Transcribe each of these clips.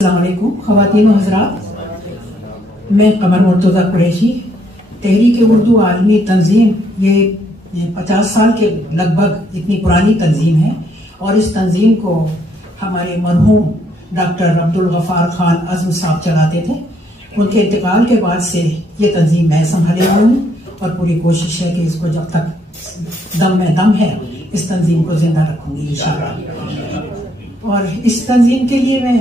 السلام علیکم خواتین و حضرات، میں قمر مرتضی قریشی تحریک اردو عالمی تنظیم یہ 50 سال کے لگ بھگ اتنی پرانی تنظیم ہے، اور اس تنظیم کو ہمارے مرحوم ڈاکٹر عبدالغفار خان عزم صاحب چلاتے تھے۔ ان کے انتقال کے بعد سے یہ تنظیم میں سنبھالے ہوئی ہوں، اور پوری کوشش ہے کہ اس کو جب تک دم میں دم ہے اس تنظیم کو زندہ رکھوں گی انشاءاللہ۔ اور اس تنظیم کے لیے میں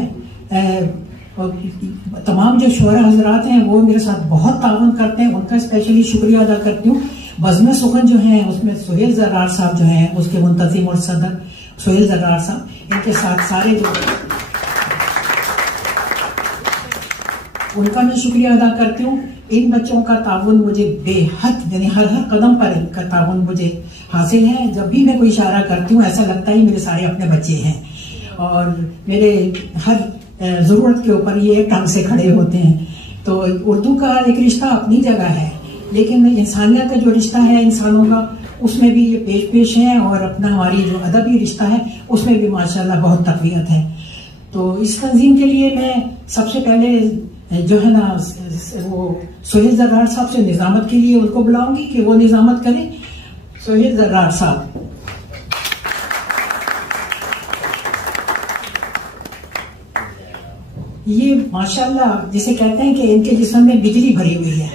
تمام جو شعراء حضرات ہیں وہ میرے ساتھ بہت تعاون کرتے ہیں، ان کا اسپیشلی شکریہ ادا کرتی ہوں۔ بزم سخن جو ہیں اس میں سہیل زرار صاحب جو ہیں اس کے منتظم اور صدر سہیل زرار صاحب، ان کے ساتھ سارے جو ان کا میں شکریہ ادا کرتی ہوں۔ ان بچوں کا تعاون مجھے بے حد، یعنی ہر قدم پر ان کا تعاون مجھے حاصل ہے۔ جب بھی میں کوئی اشارہ کرتی ہوں ایسا لگتا ہے میرے سارے اپنے بچے ہیں، اور میرے ہر ضرورت کے اوپر یہ ٹنگ سے کھڑے ہوتے ہیں۔ تو اردو کا ایک رشتہ اپنی جگہ ہے، لیکن انسانیت کا جو رشتہ ہے انسانوں کا، اس میں بھی یہ پیش ہیں، اور اپنا ہماری جو ادبی رشتہ ہے اس میں بھی ماشاءاللہ بہت تقویت ہے۔ تو اس تنظیم کے لیے میں سب سے پہلے جو ہے نا وہ سہیل زرار صاحب سے نظامت کے لیے ان کو بلاؤں گی کہ وہ نظامت کریں۔ سہیل زرار صاحب، یہ ماشاءاللہ جسے کہتے ہیں کہ ان کے جسم میں بجلی بھری ہوئی ہے،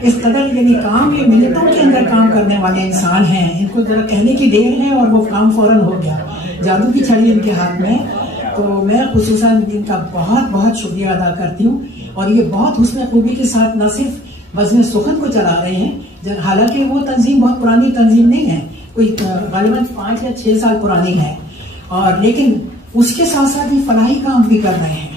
اس قدر یعنی کام یہ منٹوں کے اندر کام کرنے والے انسان ہیں۔ ان کو ذرا کہنے کی دیر ہے اور وہ کام فوراً ہو گیا، جادو کی چھڑی ان کے ہاتھ میں۔ تو میں خصوصاً ان کا بہت بہت شکریہ ادا کرتی ہوں، اور یہ بہت حسن خوبی کے ساتھ نہ صرف بزم سخن کو چلا رہے ہیں، حالانکہ وہ تنظیم بہت پرانی تنظیم نہیں ہے، کوئی غالباً 5 یا 6 سال پرانی ہے، اور لیکن اس کے ساتھ ساتھ یہ فلاحی کام بھی کر رہے ہیں،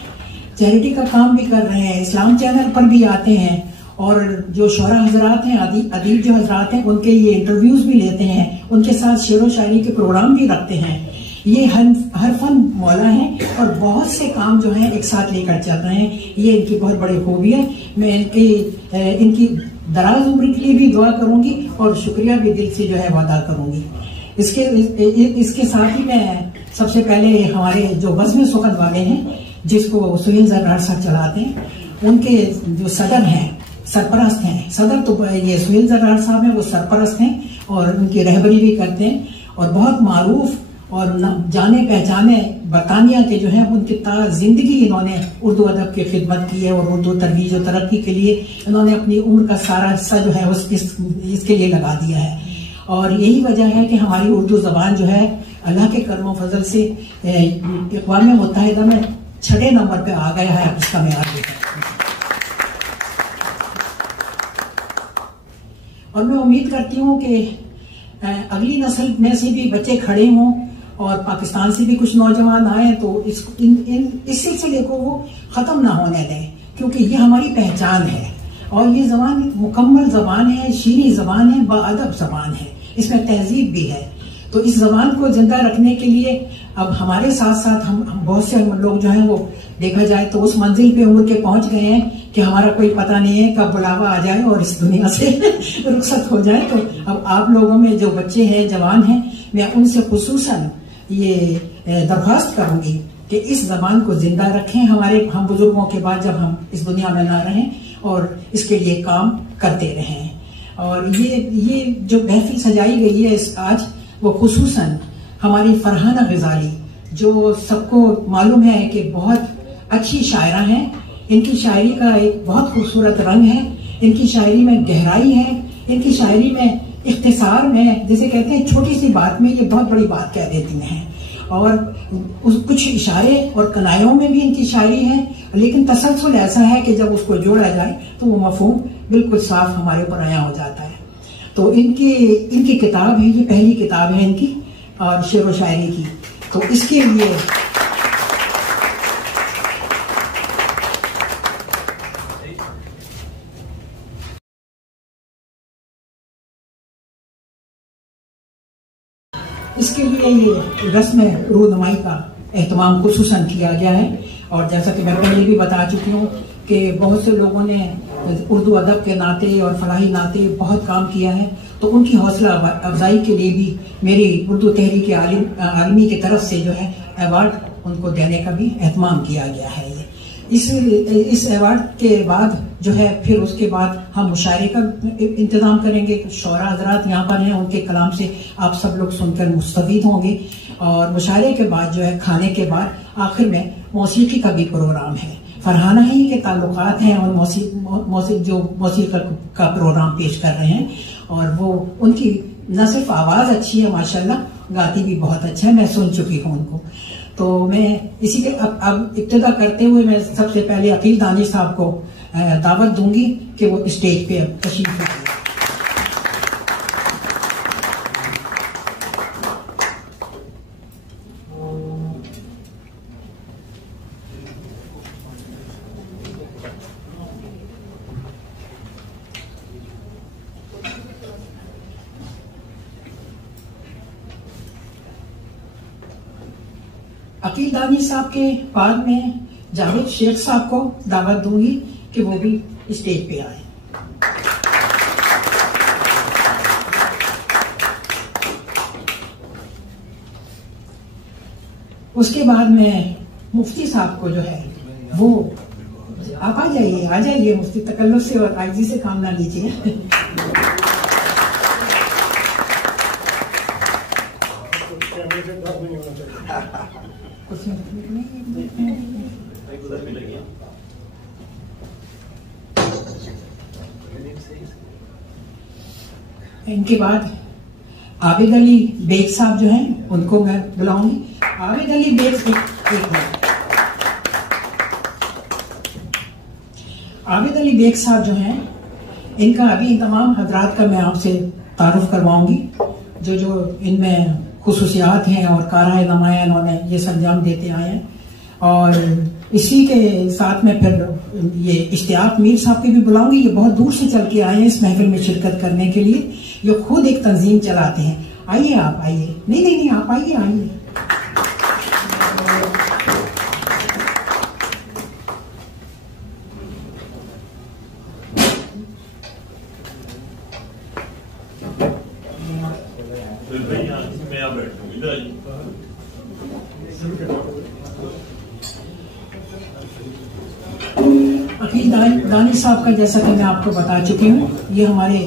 چیریٹی کا کام بھی کر رہے ہیں، اسلام چینل پر بھی آتے ہیں، اور جو شعراء حضرات ہیں، ادیب جو حضرات ہیں، ان کے یہ انٹرویوز بھی لیتے ہیں، ان کے ساتھ شعر و شاعری کے پروگرام بھی رکھتے ہیں۔ یہ ہر فن مولا ہیں، اور بہت سے کام جو ہیں ایک ساتھ لے کر چل رہے ہیں، یہ ان کی بہت بڑی خوبی ہے۔ میں ان کی دراز عمر کے لیے بھی دعا کروں گی، اور شکریہ بھی دل سے جو ہے ادا کروں گی۔ اس کے ساتھ ہی میں سب سے پہلے ہمارے جو بزم سخن والے ہیں، جس کو سہیل زرار صاحب چلاتے ہیں، ان کے جو صدر ہیں، سرپرست ہیں، صدر تو یہ سہیل زرار صاحب ہیں، وہ سرپرست ہیں اور ان کی رہبری بھی کرتے ہیں، اور بہت معروف اور جانے پہچانے برطانیہ کے جو ہیں، ان کی زندگی انہوں نے اردو ادب کی خدمت کی ہے، اور اردو ترویج و ترقی کے لیے انہوں نے اپنی عمر کا سارا حصہ جو ہے اس کے لیے لگا دیا ہے۔ اور یہی وجہ ہے کہ ہماری اردو زبان جو ہے اللہ کے کرم و فضل سے اقوام متحدہ میں 6 نمبر پہ آ گیا ہے، اس کا معیار بھی ہے۔ اور میں امید کرتی ہوں کہ اگلی نسل میں سے بھی بچے کھڑے ہوں، اور پاکستان سے بھی کچھ نوجوان آئیں، تو اس سلسلے کو وہ ختم نہ ہونے دیں، کیونکہ یہ ہماری پہچان ہے، اور یہ زبان مکمل زبان ہے، شیریں زبان ہے، باادب زبان ہے، اس میں تہذیب بھی ہے۔ تو اس زبان کو زندہ رکھنے کے لیے اب ہمارے ساتھ ساتھ ہم بہت سے لوگ جو ہیں وہ دیکھا جائے تو اس منزل پہ عمر کے پہنچ گئے ہیں کہ ہمارا کوئی پتہ نہیں ہے کب بلاوا آ جائے اور اس دنیا سے رخصت ہو جائے۔ تو اب آپ لوگوں میں جو بچے ہیں، جوان ہیں، میں ان سے خصوصاً یہ درخواست کروں گی کہ اس زبان کو زندہ رکھیں، ہم بزرگوں کے بعد جب ہم اس دنیا میں نہ رہیں، اور اس کے لیے کام کرتے رہیں۔ اور یہ جو محفل سجائی گئی ہے آج، وہ خصوصاً ہماری فرحانہ غزالی، جو سب کو معلوم ہے کہ بہت اچھی شاعرہ ہیں، ان کی شاعری کا ایک بہت خوبصورت رنگ ہے، ان کی شاعری میں گہرائی ہے، ان کی شاعری میں اختصار میں، جسے کہتے ہیں چھوٹی سی بات میں یہ بہت بڑی بات کہہ دیتی ہیں، اور کچھ اشارے اور کنایوں میں بھی ان کی شاعری ہے، لیکن تسلسل ایسا ہے کہ جب اس کو جوڑا جائے تو وہ مفہوم بالکل صاف ہمارے اوپر عیاں ہو جاتا ہے۔ تو ان کی کتاب ہے، یہ پہلی کتاب ہے ان کی، اور شعر و شاعری کی، تو اس کے لیے یہ رسم رونمائی کا اہتمام خصوصاً کیا گیا ہے۔ اور جیسا کہ میں پہلے بھی بتا چکی ہوں کہ بہت سے لوگوں نے اردو ادب کے ناطے اور فلاحی ناطے بہت کام کیا ہے، تو ان کی حوصلہ افزائی کے لیے بھی میری اردو تحریک عالمی کی طرف سے جو ہے ایوارڈ ان کو دینے کا بھی اہتمام کیا گیا ہے. اس ایوارڈ کے بعد جو ہے پھر اس کے بعد ہم مشاعرے کا انتظام کریں گے. شعراء حضرات یہاں پر ہیں، ان کے کلام سے آپ سب لوگ سن کر مستفید ہوں گے. اور مشاعرے کے بعد جو ہے کھانے کے بعد آخر میں موسیقی کا بھی پروگرام ہے. فرحانہ ہی کے تعلقات ہیں اور موسیقی کا پروگرام پیش کر رہے ہیں. اور وہ ان کی نہ صرف آواز اچھی ہے، ماشاءاللہ گاتی بھی بہت اچھا ہے، میں سن چکی ہوں ان کو. تو میں اسی کے اب ابتدا کرتے ہوئے میں سب سے پہلے عقیل دانش صاحب کو دعوت دوں گی کہ وہ اسٹیج پہ اب تشریف لائیں. عقیل دانش صاحب کے بعد میں جاوید شیخ صاحب کو دعوت دوں گی کہ وہ بھی اسٹیج پہ آئیں. اس کے بعد میں مفتی صاحب کو جو ہے وہ آپ آ جائیے مفتی، تکلف سے اور عاجزی سے کام نہ لیجیے. ان کے بعد عابد علی بیگ صاحب جو ہیں ان کو میں بلاؤں گی. عابد علی بیگ عابد علی بیگ صاحب جو ہیں ان کا ابھی تمام حضرات کا میں آپ سے تعارف کرواؤں گی جو ان میں خصوصیات ہیں اور کارۂ نمایاں انہوں نے یہ سرانجام دیتے آئے ہیں. اور اسی کے ساتھ میں پھر یہ اشتیاق میر صاحب کی بھی بلاؤں گی. یہ بہت دور سے چل کے آئے ہیں اس محفل میں شرکت کرنے کے لیے. یہ خود ایک تنظیم چلاتے ہیں. آئیے آپ آئیے. نہیں آپ آئیے. عقیل دانش صاحب کا جیسا کہ میں آپ کو بتا چکی ہوں، یہ ہمارے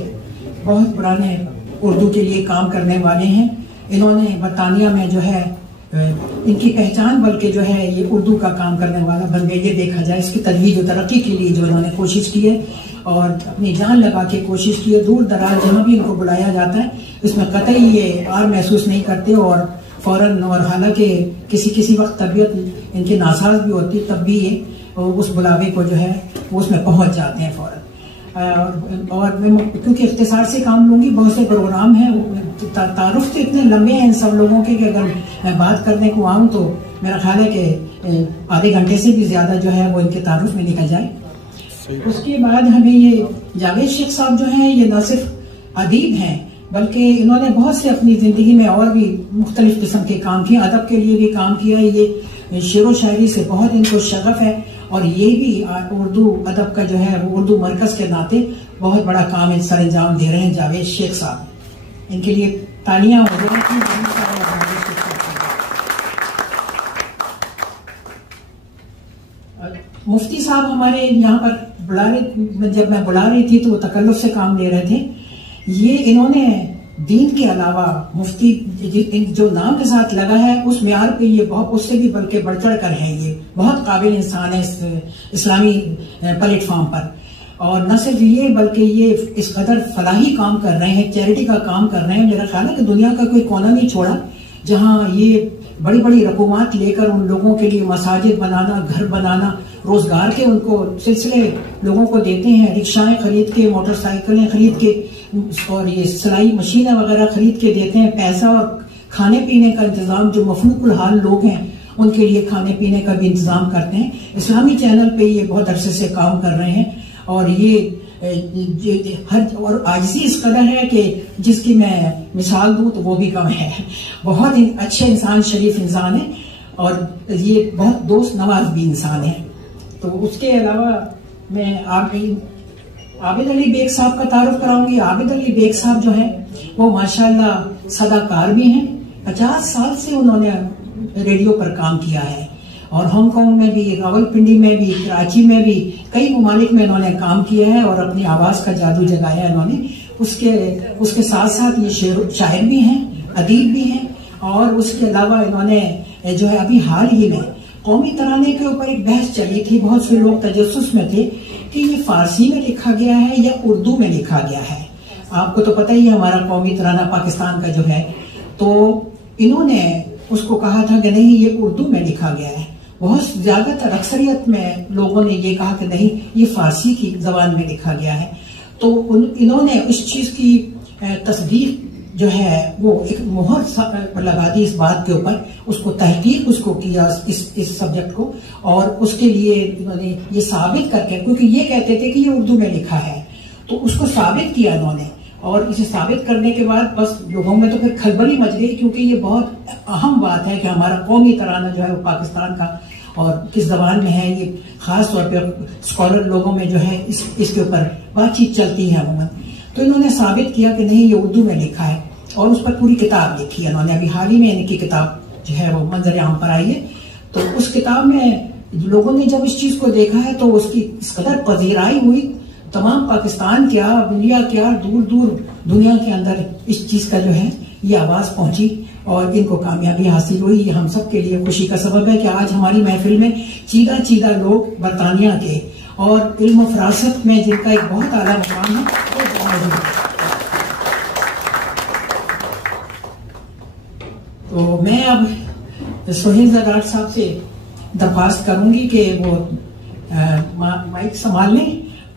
بہت پرانے اردو کے لیے کام کرنے والے ہیں. انہوں نے برطانیہ میں جو ہے ان کی پہچان بلکہ جو ہے یہ اردو کا کام کرنے والا بن گئی ہے. دیکھا جائے اس کی تجویز و ترقی کے لیے جو انہوں نے کوشش کی ہے اور اپنی جان لگا کے کوشش کی ہے. دور دراز جہاں بھی ان کو بلایا جاتا ہے اس میں قطعی یہ آر محسوس نہیں کرتے اور فوراً، اور حالانکہ کسی وقت طبیعت ان کے ناساز بھی ہوتی تب بھی یہ اس بلاوے کو جو ہے وہ اس میں پہنچ جاتے ہیں فوراً. اور میں کیونکہ اختصار سے کام لوں گی، بہت سے پروگرام ہیں، تعارف تو اتنے لمبے ہیں ان سب لوگوں کے کہ اگر میں بات کرنے کو آؤں تو میرا خیال ہے کہ آدھے گھنٹے سے بھی زیادہ جو ہے وہ ان کے تعارف میں نکل جائے. اس کے بعد ہمیں یہ جاوید شیخ صاحب جو ہیں یہ نہ صرف ادیب ہیں بلکہ انہوں نے بہت سے اپنی زندگی میں اور بھی مختلف قسم کے کام کیے. ادب کے لیے بھی کام کیا ہے. یہ شعر و شاعری سے بہت ان کو شغف ہے اور یہ بھی اردو ادب کا جو ہے وہ اردو مرکز کے ناطے بہت بڑا کام سر انجام دے رہے ہیں جاوید شیخ صاحب. ان کے لیے تالیاں ہو رہی ہیں. مفتی صاحب ہمارے یہاں پر جب میں بلا رہی تھی تو وہ تکلف سے کام لے رہے تھے. یہ انہوں نے دین کے علاوہ مفتی جو نام کے ساتھ لگا ہے اس معیار پہ یہ بہت اس سے بھی بلکہ بڑھ چڑھ کر ہے. یہ بہت قابل انسان ہے اسلامی پلیٹ فارم پر. اور نہ صرف یہ بلکہ یہ اس قدر فلاحی کام کر رہے ہیں، چیریٹی کا کام کر رہے ہیں. میرا خیال ہے کہ دنیا کا کوئی کونا نہیں چھوڑا جہاں یہ بڑی بڑی رقومات لے کر ان لوگوں کے لیے مساجد بنانا، گھر بنانا، روزگار کے ان کو سلسلے لوگوں کو دیتے ہیں. رکشائیں خرید کے، موٹر سائیکلیں خرید کے اور یہ سلائی مشینیں وغیرہ خرید کے دیتے ہیں. پیسہ اور کھانے پینے کا انتظام جو مفلوق الحال لوگ ہیں ان کے لیے کھانے پینے کا بھی انتظام کرتے ہیں. اسلامی چینل پہ یہ بہت عرصے سے کام کر رہے ہیں اور یہ اور عاجزی اس قدر ہے کہ جس کی میں مثال دوں تو وہ بھی کم ہے. بہت اچھے انسان، شریف انسان ہے اور یہ بہت دوست نواز بھی انسان ہے. تو اس کے علاوہ میں عابد علی بیگ صاحب کا تعارف کراؤں گی. عابد علی بیگ صاحب جو ہیں وہ ماشاءاللہ صداکار بھی ہیں. 50 سال سے انہوں نے ریڈیو پر کام کیا ہے اور ہانگ کانگ میں بھی، راولپنڈی میں بھی، کراچی میں بھی، کئی ممالک میں انہوں نے کام کیا ہے اور اپنی آواز کا جادو جگایا ہے انہوں نے. اس کے ساتھ ساتھ یہ شاعر بھی ہیں، ادیب بھی ہیں، اور اس کے علاوہ انہوں نے جو ہے ابھی حال ہی میں قومی ترانے کے اوپر ایک بحث چلی تھی. بہت سے لوگ تجسس میں تھے کہ یہ فارسی میں لکھا گیا ہے یا اردو میں لکھا گیا ہے. آپ کو تو پتہ ہی ہے ہمارا قومی ترانہ پاکستان کا جو ہے، تو انہوں نے اس کو کہا تھا کہ نہیں یہ اردو میں لکھا گیا ہے. بہت زیادہ تر اکثریت میں لوگوں نے یہ کہا کہ نہیں یہ فارسی کی زبان میں لکھا گیا ہے. تو انہوں نے اس چیز کی تصدیق جو ہے وہ ایک مہر لگا دی اس بات کے اوپر، اس کو تحقیق اس کو کیا اس سبجیکٹ کو، اور اس کے لیے انہوں نے یہ ثابت کر کے، کیونکہ یہ کہتے تھے کہ یہ اردو میں لکھا ہے، تو اس کو ثابت کیا انہوں نے. اور اسے ثابت کرنے کے بعد بس لوگوں میں تو پھر کھلبلی مچ گئی، کیونکہ یہ بہت اہم بات ہے کہ ہمارا قومی ترانہ جو ہے وہ پاکستان کا اور کس زبان میں ہے. یہ خاص طور پہ اسکالر لوگوں میں جو ہے اس کے اوپر بات چیت چلتی ہے عموماً. تو انہوں نے ثابت کیا کہ نہیں یہ اردو میں لکھا ہے، اور اس پر پوری کتاب لکھی ہے انہوں نے. ابھی حال ہی میں ان کی کتاب جو ہے وہ منظر عام پر آئی ہے. تو اس کتاب میں لوگوں نے جب اس چیز کو دیکھا ہے تو اس کی اس قدر پذیرائی ہوئی، تمام پاکستان کیا، انڈیا کیا، دور دور دنیا کے اندر اس چیز کا جو ہے یہ آواز پہنچی اور ان کو کامیابی حاصل ہوئی. یہ ہم سب کے لیے خوشی کا سبب ہے کہ آج ہماری محفل میں چیدہ لوگ برطانیہ کے اور علم و فراست میں جن کا ایک بہت اعلیٰ مقام ہے. تو میں اب سہیل زاڈ صاحب سے درخواست کروں گی کہ وہ مائک سنبھال لیں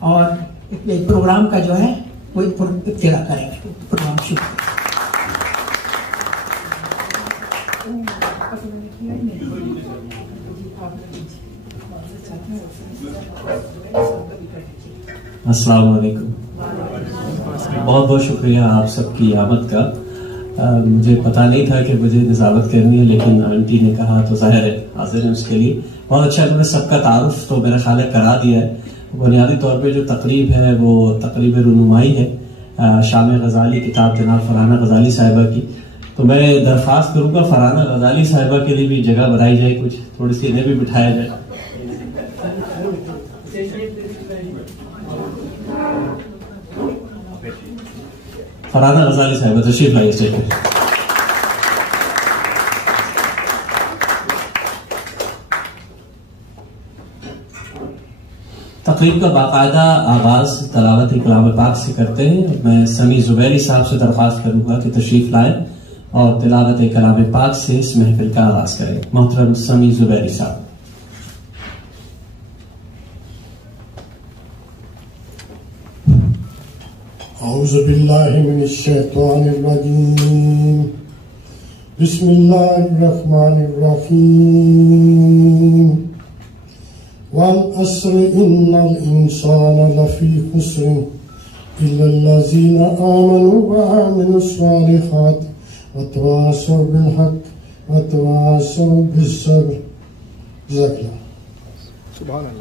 اور پروگرام کا جو ہے وہ ابتدا کریں گے. پروگرام شروع. السلام علیکم. بہت بہت شکریہ آپ سب کی آمد کا. مجھے پتہ نہیں تھا کہ مجھے نظامت کرنی ہے، لیکن آنٹی نے کہا تو ظاہر ہے حاضر ہیں اس کے لیے. بہت اچھا، انہوں نے سب کا تعارف تو میرا خیال ہے کرا دیا ہے. بنیادی طور پہ جو تقریب ہے وہ تقریب رونمائی ہے شام غزالی کتاب جناب فرحانہ غزالی صاحبہ کی. تو میں درخواست کروں گا فرحانہ غزالی صاحبہ کے لیے بھی جگہ بنائی جائے، کچھ تھوڑی سی انہیں بھی بٹھایا جائے. فرحانہ غزالی صاحبہ تشریف لائیے اسٹیج پہ. تقریب کا باقاعدہ آغاز تلاوت کلام پاک سے کرتے ہیں. میں سمیع زبیری صاحب سے درخواست کروں گا کہ تشریف لائیں اور تلاوت کلام پاک سے اس محفل کا آغاز کریں. محترم سمیع زبیری صاحب. اعوذ باللہ من الشیطان الرجیم. بسم اللہ الرحمن الرحیم. والعصر ان الانسان لفی خسر الا الذین آمنوا وعملوا الصالحات وتواصوا بالحق وتواصوا بالصبر. جزاک اللہ. سبحان اللہ.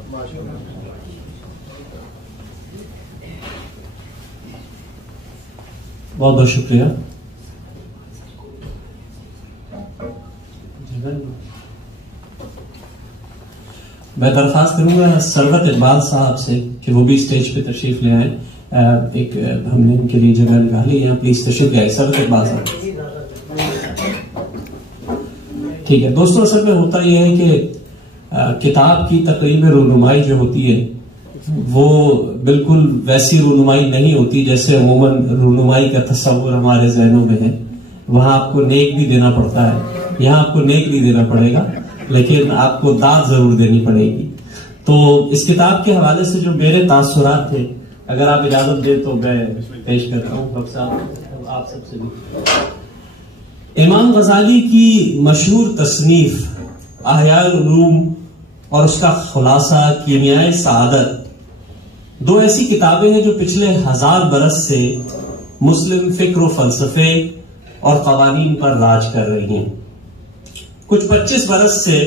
بہت بہت شکریہ. میں درخواست کروں گا سرورت اقبال صاحب سے کہ وہ بھی اسٹیج پہ تشریف لے آئیں. ایک ہم نے ان کے لیے جگہ نکالی ہے، پلیز تشریف لے آئے سرورت اقبال صاحب. ٹھیک ہے دوستوں، اصل میں ہوتا یہ ہے کہ کتاب کی تقریب رونمائی جو ہوتی ہے وہ بالکل ویسی رونمائی نہیں ہوتی جیسے عموماً رونمائی کا تصور ہمارے ذہنوں میں ہے. وہاں آپ کو نیک بھی دینا پڑتا ہے، یہاں آپ کو نیک نہیں دینا پڑے گا، لیکن آپ کو داد ضرور دینی پڑے گی. تو اس کتاب کے حوالے سے جو میرے تاثرات تھے، اگر آپ اجازت دیں تو میں پیش کرتا ہوں. ڈاکٹر صاحب آپ سب سے بھی. امام غزالی کی مشہور تصنیف احیاء العلوم اور اس کا خلاصہ کیمیائے سعادت، دو ایسی کتابیں ہیں جو پچھلے 1000 برس سے مسلم فکر و فلسفے اور قوانین پر راج کر رہی ہیں. کچھ 25 برس سے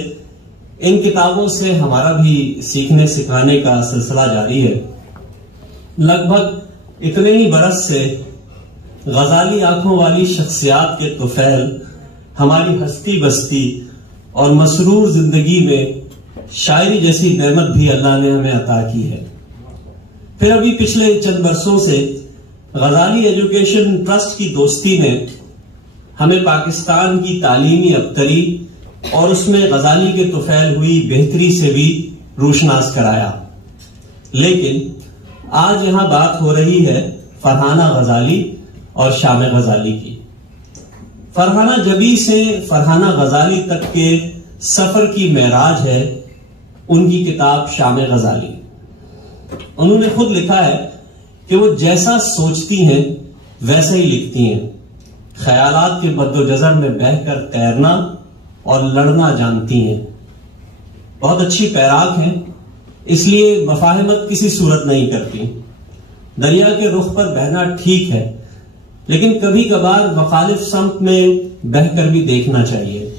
ان کتابوں سے ہمارا بھی سیکھنے سکھانے کا سلسلہ جاری ہے. لگ بھگ اتنے ہی برس سے غزالی آنکھوں والی شخصیات کے طفیل ہماری ہستی بستی اور مسرور زندگی میں شاعری جیسی نعمت بھی اللہ نے ہمیں عطا کی ہے۔ پھر ابھی پچھلے چند برسوں سے غزالی ایجوکیشن ٹرسٹ کی دوستی نے ہمیں پاکستان کی تعلیمی ابتری اور اس میں غزالی کے طفیل ہوئی بہتری سے بھی روشناس کرایا۔ لیکن آج یہاں بات ہو رہی ہے فرحانہ غزالی اور شام غزالی کی۔ فرحانہ جبی سے فرحانہ غزالی تک کے سفر کی معراج ہے ان کی کتاب شام غزالی۔ انہوں نے خود لکھا ہے کہ وہ جیسا سوچتی ہیں ویسا ہی لکھتی ہیں، خیالات کے مد و جزر میں بہہ کر تیرنا اور لڑنا جانتی ہیں، بہت اچھی پیراک ہیں، اس لیے مفاہمت کسی صورت نہیں کرتی۔ دریا کے رخ پر بہنا ٹھیک ہے، لیکن کبھی کبھار مخالف سمت میں بہہ کر بھی دیکھنا چاہیے،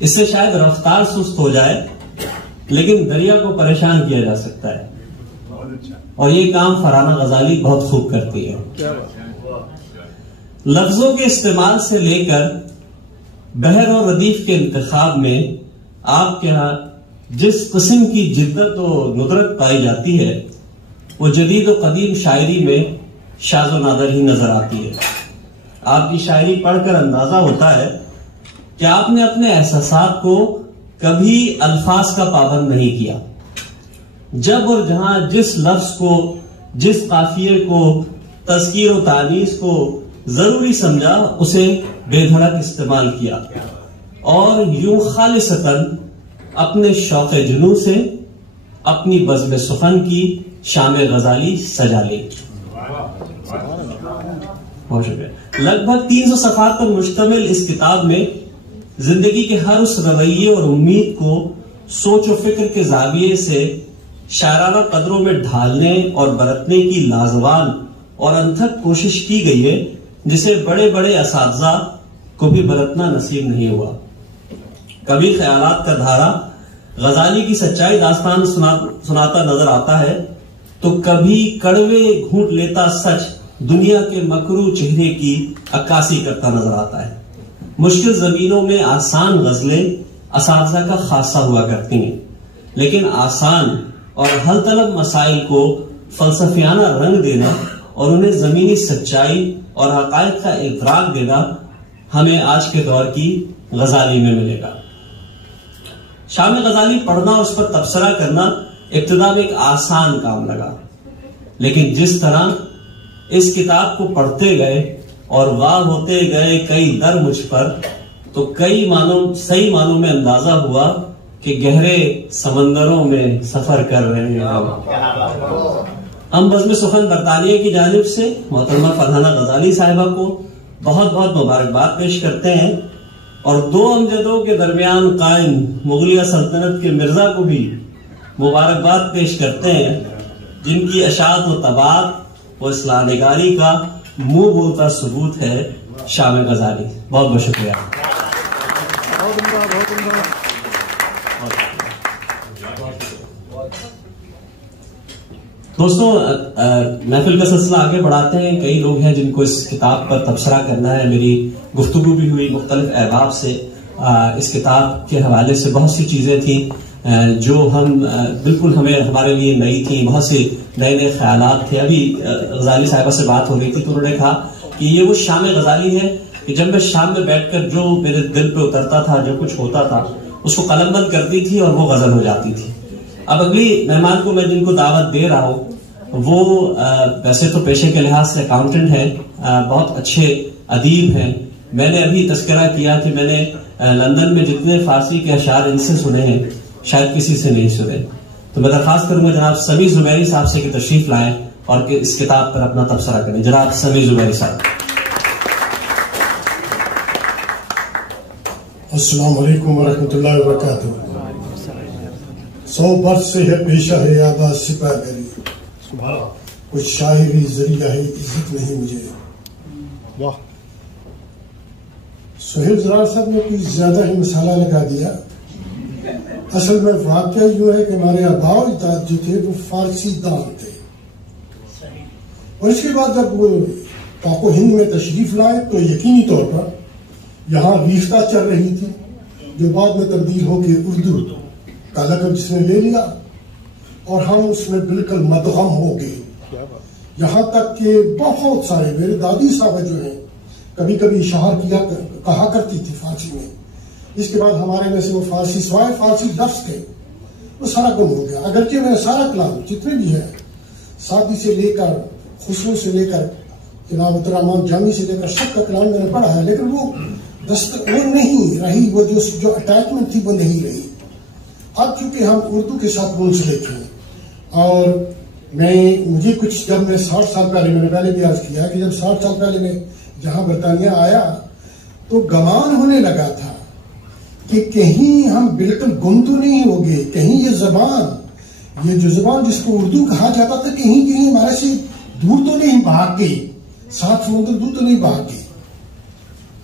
اس سے شاید رفتار سست ہو جائے لیکن دریا کو پریشان کیا جا سکتا ہے، اور یہ کام فرحانہ غزالی بہت خوب کرتی ہے۔ لفظوں کے استعمال سے لے کر بحر اور ردیف کے انتخاب میں آپ کے ہاں جس قسم کی جدت و ندرت پائی جاتی ہے وہ جدید و قدیم شاعری میں شاذ و نادر ہی نظر آتی ہے۔ آپ کی شاعری پڑھ کر اندازہ ہوتا ہے کہ آپ نے اپنے احساسات کو کبھی الفاظ کا پابند نہیں کیا، جب اور جہاں جس لفظ کو، جس قافیے کو، تذکیر و تانیث کو ضروری سمجھا اسے بے دھڑک استعمال کیا، اور یوں خالصتاً اپنے شوق جنوں سے اپنی بزم سخن کی شام غزالی سجا لی۔ بہت شکریہ۔ لگ بھگ 300 صفحات پر مشتمل اس کتاب میں زندگی کے ہر اس رویے اور امید کو سوچ و فکر کے زاویے سے شاعرانہ قدروں میں ڈھالنے اور برتنے کی لازوال اور انتھک کوشش کی گئی ہے، جسے بڑے بڑے اساتذہ کو بھی برتنا نصیب نہیں ہوا۔ کبھی خیالات کا دھارا غزالی کی سچائی داستان سناتا نظر آتا ہے، تو کبھی کڑوے گھونٹ لیتا سچ دنیا کے مکرو چہرے کی عکاسی کرتا نظر آتا ہے۔ مشکل زمینوں میں آسان غزلیں اساتذہ کا خاصہ ہوا کرتی ہیں، لیکن آسان اور حل طلب مسائل کو فلسفیانہ رنگ دینا اور انہیں زمینی سچائی اور حقائق کا ادراک دینا ہمیں آج کے دور کی غزالی میں ملے گا۔ شام غزالی پڑھنا اور اس پر تبصرہ کرنا ابتدا میں ایک آسان کام لگا، لیکن جس طرح اس کتاب کو پڑھتے گئے اور واہ ہوتے گئے کئی در مجھ پر، تو کئی صحیح معنوں میں اندازہ ہوا کہ گہرے سمندروں میں سفر کر رہے ہیں۔ ہم بزم سخن برطانیہ کی جانب سے محترمہ فرحانہ غزالی صاحبہ کو بہت بہت مبارکباد پیش کرتے ہیں، اور دو امجدوں کے درمیان قائم مغلیہ سلطنت کے مرزا کو بھی مبارکباد پیش کرتے ہیں، جن کی اشاعت و طباعت و اصلاح نگاری کا منہ بولتا ثبوت ہے شام غزالی۔ بہت بہت شکریہ۔ دوستوں، محفل کا سلسلہ آگے بڑھاتے ہیں۔ کئی لوگ ہیں جن کو اس کتاب پر تبصرہ کرنا ہے، میری گفتگو بھی ہوئی مختلف احباب سے، اس کتاب کے حوالے سے بہت سی چیزیں تھیں جو بالکل ہمارے لیے نئی تھیں، بہت سے نئے نئے خیالات تھے۔ ابھی غزالی صاحبہ سے بات ہو رہی تھی تو انہوں نے کہا کہ یہ وہ شام غزالی ہے کہ جب میں شام میں بیٹھ کر جو میرے دل پہ اترتا تھا، جو کچھ ہوتا تھا، اس کو قلم بند کرتی تھی اور وہ غزل ہو جاتی تھی۔ اب اگلی مہمان کو میں جن کو دعوت دے رہا ہوں وہ ویسے تو پیشے کے لحاظ سے اکاؤنٹنٹ ہیں، بہت اچھے ادیب ہیں۔ میں نے ابھی تذکرہ کیا کہ میں نے لندن میں جتنے فارسی کے اشعار ان سے سنے ہیں شاید کسی سے نہیں سنے، تو میں درخواست کروں گا جناب سمیع زبیری صاحب سے کہ تشریف لائیں اور کہ اس کتاب پر اپنا تبصرہ کریں۔ جناب سمیع زبیری صاحب۔ السلام علیکم ورحمۃ اللہ وبرکاتہ۔ 100 برس سے ہے پیشہ ہے یادہ سپہ گری، کچھ شاعری ذریعہ ہے عزت نہیں مجھے۔ واہ، سہیل زرار صاحب نے کچھ زیادہ ہی مسالہ لگا دیا۔ اصل میں واقعہ یہ ہے کہ ہمارے آباء و اجداد جو تھے وہ فارسی دان تھے، اور اس کے بعد جب وہ پاک و ہند میں تشریف لائے تو یقینی طور پر یہاں ریختہ چل رہی تھی، جو بعد میں تبدیل ہو کے اردو کا لقب جس نے لے لیا، اور ہم اس میں بالکل مدغم ہو گئے، یہاں تک کہ بہت سارے میرے دادی صاحب جو ہیں کبھی کبھی اشعار کہا کرتی تھی فارسی میں، اس کے بعد ہمارے میں سے وہ فارسی سوائے فارسی لفظ کے وہ سارا گم ہو گیا۔ اگرچہ میں سارا کلام جتنے بھی ہے، سادی سے لے کر خسرو سے لے کر جناب عبدالرحمان جامی سے لے کر سب کا کلام میں نے پڑھا ہے، لیکن وہ نہیں رہی، وہ جو اٹیچمنٹ تھی وہ نہیں رہی۔ اب چونکہ ہم اردو کے ساتھ منسلک ہیں، اور مجھے کچھ جب میں 60 سال پہلے، میں نے پہلے بھی عرض کیا کہ جب 60 سال پہلے میں جہاں برطانیہ آیا تو گمان ہونے لگا تھا کہ کہیں ہم بالکل گم تو نہیں ہو گئے، کہیں یہ جو زبان جس کو اردو کہا جاتا تھا کہیں ہمارے سے دور تو نہیں بھاگ گئی، 7 سمندر دور تو نہیں بھاگ گئی۔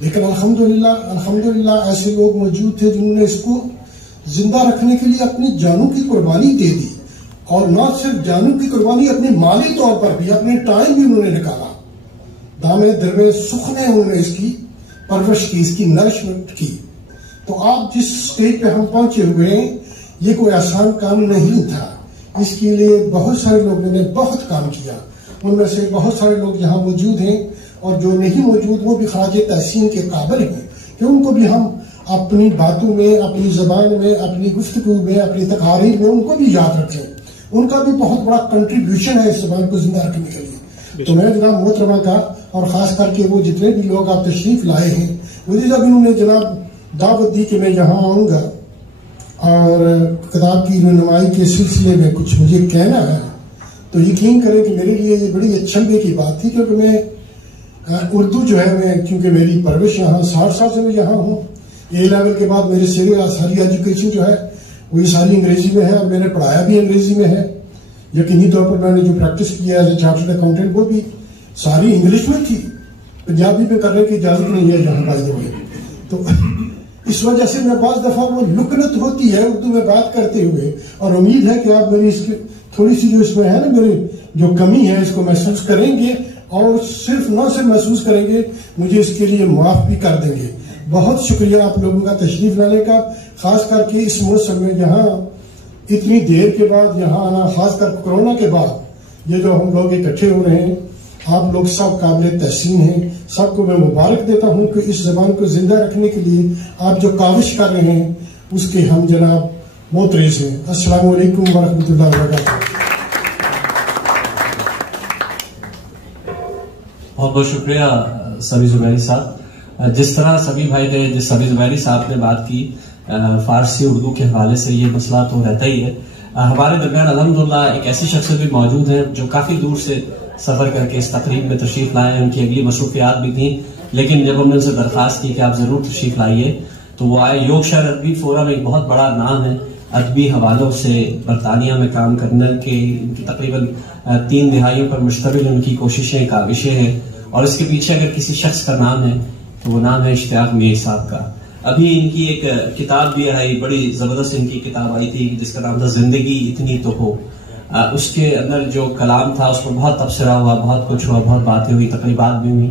لیکن الحمدللہ ایسے لوگ موجود تھے جنہوں نے اس کو زندہ رکھنے کے لیے اپنی جانوں کی قربانی دے دی، اور نہ صرف جانوں کی قربانی، اپنے مالی طور پر بھی، اپنے ٹائم بھی انہوں نے نکالا، دامے دروے سخنے انہوں نے اس کی پرورش کی، اس کی نرشمنٹ کی۔ تو آپ جس سٹیج پہ ہم پہنچے ہوئے ہیں، یہ کوئی آسان کام نہیں تھا، اس کے لیے بہت سارے لوگوں نے بہت کام کیا، ان میں سے بہت سارے لوگ یہاں موجود ہیں، اور جو نہیں موجود وہ بھی خراج تحسین کے قابل ہیں کہ ان کو بھی ہم اپنی باتوں میں، اپنی زبان میں، اپنی گفتگو میں، اپنی تقاریر میں ان کو بھی یاد رکھیں، ان کا بھی بہت بڑا کنٹریبیوشن ہے اس زبان کو زندہ رکھنے کے لیے۔ تو میں جناب محترمہ کا، اور خاص کر کے وہ جتنے بھی لوگ آپ تشریف لائے ہیں، مجھے جب انہوں نے جناب دعوت دی کہ میں یہاں آؤں گا اور کتاب کی رونمائی کے سلسلے میں کچھ مجھے کہنا ہے، تو یقین کریں کہ میرے لیے یہ بڑی اچھمبے کی بات تھی، کیونکہ میں اردو جو ہے، کیونکہ میری پرورش یہاں 60 سال سے میں یہاں ہوں، A لیول کے بعد میرے ساری ایجوکیشن جو ہے وہ یہ ساری انگریزی میں ہے، اور میں نے پڑھایا بھی انگریزی میں ہے، یقینی طور پر میں نے جو پریکٹس کیا ایز اے چارٹرڈ اکاؤنٹنٹ وہ بھی ساری انگلش میں تھی، پنجابی میں کرنے کی اجازت نہیں ہے یہاں بائی دا وے۔ تو اس وجہ سے میں بعض دفعہ وہ لکنت ہوتی ہے اردو میں بات کرتے ہوئے، اور امید ہے کہ آپ میری اس کی تھوڑی سی جو اس میں ہے نا میری جو کمی ہے اس کو محسوس کریں گے، اور نہ صرف محسوس کریں گے، مجھے اس کے لیے معاف بھی کر دیں گے۔ بہت شکریہ آپ لوگوں کا تشریف لانے کا، خاص کر کے اس موسم میں یہاں اتنی دیر کے بعد یہاں آنا، خاص کر کورونا کے بعد یہ جو ہم لوگ اکٹھے ہو رہے ہیں، آپ لوگ سب قابل تحسین ہیں، سب کو میں مبارک دیتا ہوں کہ اس زبان کو زندہ رکھنے کے لیے آپ جو کاوش کر رہے ہیں اس کے ہم جناب محترز ہیں۔ السلام علیکم ورحمۃ اللہ وبرکاتہ۔ بہت بہت شکریہ سبی زبیری صاحب۔ جس طرح سبی بھائی نے، جس سبی زبیری صاحب نے بات کی، فارسی اردو کے حوالے سے یہ مسئلہ تو رہتا ہی ہے۔ ہمارے درمیان الحمدللہ ایک ایسی شخصیت بھی موجود ہیں جو کافی دور سے سفر کر کے اس تقریب میں تشریف لائے ہیں، ان کی اگلی مصروفیات بھی تھیں، لیکن جب ہم نے ان سے درخواست کی کہ آپ ضرور تشریف لائیے تو وہ آئے۔ یورکشائر ادبی فورم ایک بہت بڑا نام ہے ادبی حوالوں سے برطانیہ میں کام کرنے کے، ان کی تقریباً 3 دہائیوں پر مشتمل ان کی کوششیں، کاوشیں ہیں، اور اس کے پیچھے اگر کسی شخص کا نام ہے تو وہ نام ہے اشتیاق میر صاحب کا۔ ابھی ان کی ایک کتاب بھی آئی، بڑی زبردست ان کی کتاب آئی تھی جس کا نام تھا زندگی اتنی تو ہو۔ اس کے اندر جو کلام تھا اس میں بہت تبصرہ ہوا، بہت کچھ ہوا، بہت باتیں ہوئی، تقریبات بھی ہوئی،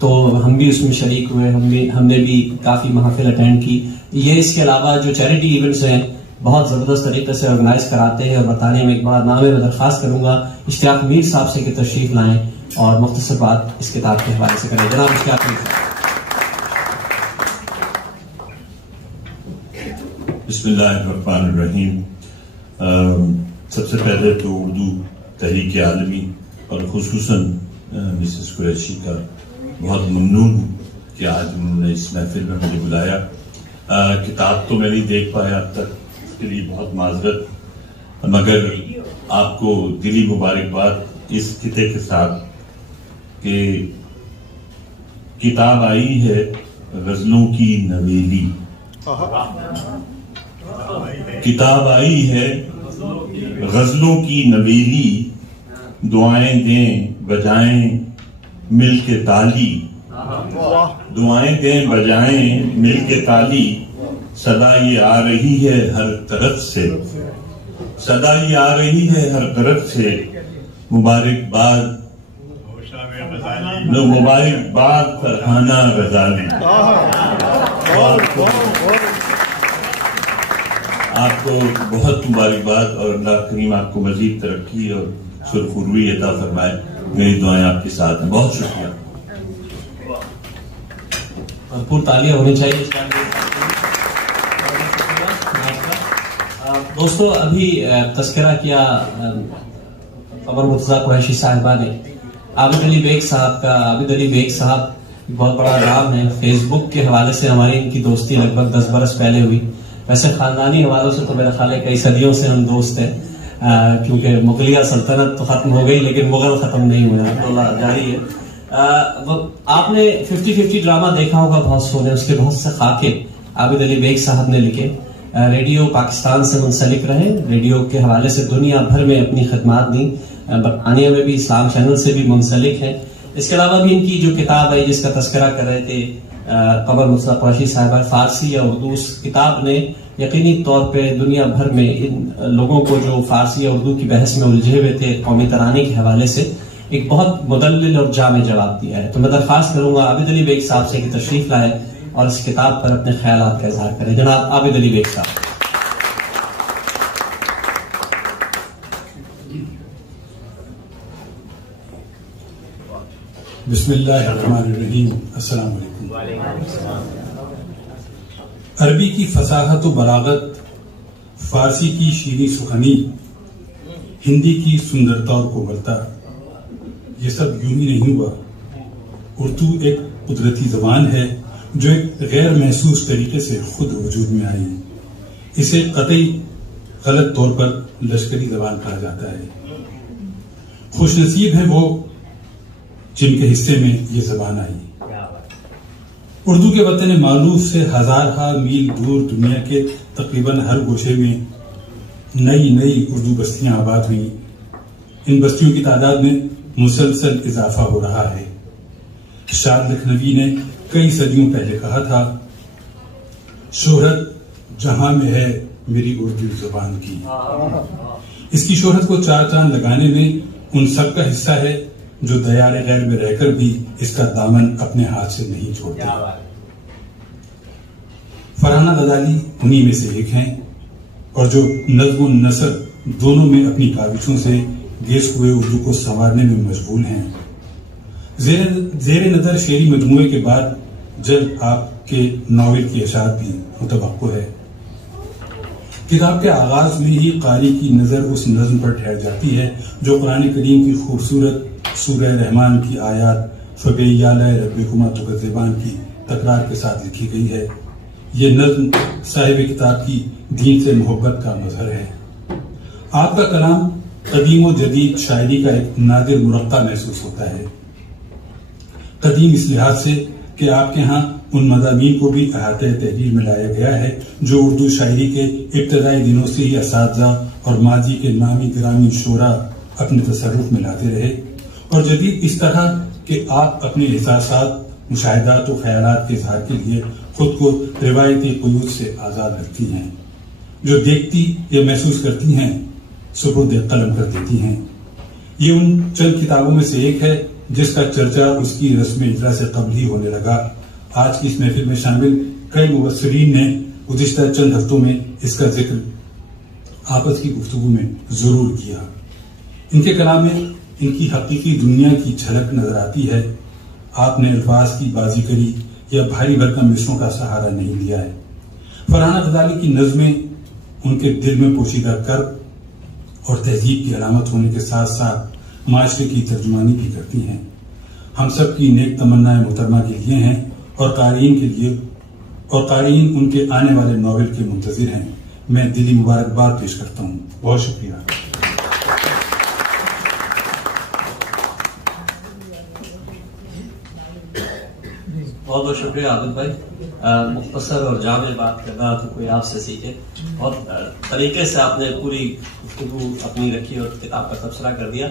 تو ہم بھی اس میں شریک ہوئے، ہم نے بھی کافی محافل اٹینڈ کی۔ یہ اس کے علاوہ جو چیریٹی ایونٹس ہیں بہت زبردست طریقے سے آرگنائز کراتے ہیں، اور برطانیہ میں ایک بڑا نام ہے۔ میں درخواست کروں گا اشتیاق میر صاحب سے کہ تشریف لائیں اور مختصر بات اس کتاب کے حوالے سے کریں۔ جناب اشتیاق میر صاحب۔ بسم اللہ الرحمن الرحیم۔ سب سے پہلے تو اردو تحریک عالمی اور خصوصاً مسز قریشی کا بہت ممنون ہوں کہ آج انہوں نے اس محفل میں مجھے بلایا۔ کتاب تو میں نہیں دیکھ پایا اب تک، اس کے لیے بہت معذرت، مگر آپ کو دلی مبارکباد اس خطے کے ساتھ کہ کتاب آئی ہے غزلوں کی نویلی، کتاب آئی ہے غزلوں کی نویلی، دعائیں دیں بجائیں مل کے تالی، دعائیں دیں بجائیں مل کے تالی، صدا یہ آ رہی ہے ہر طرف سے، صدا یہ آ رہی ہے ہر طرف سے، مبارکباد مبارکباد فرحانہ غزالی۔ آپ کو بہت مبارکباد اور اللہ کریم آپ کو مزید ترقی اور سرخروئی عطا فرمائے. میری دعائیں آپ کے ساتھ ہیں. بہت شکریہ. بھرپور تالیاں ہونی چاہیے. دوستو ابھی تذکرہ کیا قمر مرتضیٰ قریشی صاحبہ نے عابد علی بیگ صاحب کا. عابد علی بیگ صاحب بہت بڑا نام ہے. فیس بک کے حوالے سے ہماری ان کی دوستی لگ بھگ 10 برس پہلے ہوئی. ویسے خاندانی حوالوں سے تو میرا خیال ہے کئی صدیوں سے ہم دوست ہیں, کیونکہ مغلیہ سلطنت تو ختم ہو گئی لیکن مغل ختم نہیں ہوئے, الحمدللہ جاری ہے. آپ نے 50-50 ڈرامہ دیکھا ہوگا بہت سونے, اس کے بہت سے خاکے عابد علی بیگ صاحب نے لکھے. ریڈیو پاکستان سے منسلک رہے, ریڈیو کے حوالے سے دنیا بھر میں اپنی خدمات دیں. برطانیہ میں بھی اسلام چینل سے بھی منسلک ہیں. اس کے علاوہ بھی ان کی جو کتاب ہے جس کا تذکرہ کر رہے تھے قمر مرتضیٰ قریشی صاحبہ, فارسی یا اردو, اس کتاب نے یقینی طور پہ دنیا بھر میں ان لوگوں کو جو فارسی یا اردو کی بحث میں الجھے ہوئے تھے قومی ترانے کے حوالے سے ایک بہت مدلل اور جامع جواب دیا ہے. تو میں درخواست کروں گا عابد علی بیگ صاحب سے کہ تشریف لائے اور اس کتاب پر اپنے خیالات کا اظہار کریں. جناب عابد علی بیگ صاحب. بسم اللہ الرحمن الرحیم. السلام علیکم. عربی کی فصاحت و بلاغت, فارسی کی شیریں سخنی, ہندی کی سندرتا اور کوملتا, یہ سب یوں ہی نہیں ہوا. اردو ایک قدرتی زبان ہے جو ایک غیر محسوس طریقے سے خود وجود میں آئی. اسے قطعی غلط طور پر لشکری زبان کہا جاتا ہے. خوش نصیب ہیں وہ جن کے حصے میں یہ زبان آئی. اردو کے وطن معروف سے ہزارہ میل دور دنیا کے تقریباً ہر گوشے میں نئی نئی اردو بستیاں آباد ہوئیں. ان بستیوں کی تعداد میں مسلسل اضافہ ہو رہا ہے. شاد لکھنوی نے کئی صدیوں پہلے کہا تھا, شہرت جہاں میں ہے میری اردو زبان کی. اس کی شہرت کو چار چاند لگانے میں ان سب کا حصہ ہے جو دیار غیر میں رہ کر بھی اس کا دامن اپنے ہاتھ سے نہیں چھوڑتے. فرحانہ غزالی انہی میں سے ایک ہیں, اور جو نظم و نثر دونوں میں اپنی کاوشوں سے گیس ہوئے اردو کو سنوارنے میں مشغول ہیں. زیر نظر شعری مجموعے کے بعد جلد آپ کے ناول کی اشاعت بھی متوقع ہے. کتاب کے آغاز میں ہی قاری کی نظر اس نظم پر ٹھہر جاتی ہے جو قرآن کریم کی خوبصورت سورہ رحمان کی آیات فَبِأَيِّ رَبِّكُمَا تُكَذِّبَانِ کی تکرار کے ساتھ لکھی گئی ہے. یہ نظم صاحب کتاب کی دین سے محبت کا مظہر ہے. آپ کا کلام قدیم و جدید شاعری کا ایک نادر مرقع محسوس ہوتا ہے. قدیم اس لحاظ سے کہ آپ کے ہاں ان مضامین کو بھی احاطہ تحریر میں لایا گیا ہے جو اردو شاعری کے ابتدائی دنوں سے ہی اساتذہ اور ماضی کے نامی گرامی شعراء اپنے تصرف میں لاتے رہے, اور جدید اس طرح کہ آپ اپنے احساسات, مشاہدات و خیالات کے اظہار کے لیے خود کو روایتی قیود سے آزاد رکھتی ہیں. جو دیکھتی یا محسوس کرتی ہیں سپرد قلم کر دیتی ہیں. یہ ان چند کتابوں میں سے ایک ہے جس کا چرچا اس کی رسم اجرا سے قبل ہی ہونے لگا. آج کی اس محفل میں شامل کئی مبصرین نے گزشتہ چند ہفتوں میں اس کا ذکر آپس کی گفتگو میں ضرور کیا. ان کے کلام میں ان کی حقیقی دنیا کی جھلک نظر آتی ہے. آپ نے الفاظ کی بازی کری یا بھاری بھرکم مصروں کا سہارا نہیں لیا ہے. فرحانہ غزالی کی نظمیں ان کے دل میں پوشیدہ کرب اور تہذیب کی علامت ہونے کے ساتھ ساتھ معاشرے کی ترجمانی بھی کرتی ہیں. ہم سب کی نیک تمنائیں محترمہ کے لیے ہیں اور قارئین کے لیے, اور قارئین ان کے آنے والے ناول کے منتظر ہیں. میں دلی مبارکباد پیش کرتا ہوں. بہت شکریہ. بہت بہت شکریہ عابد بھائی. مختصر اور جامع بات کرنا تو کوئی آپ سے سیکھے. بہت طریقے سے آپ نے پوری گفتگو اپنی رکھی اور کتاب کا تبصرہ کر دیا.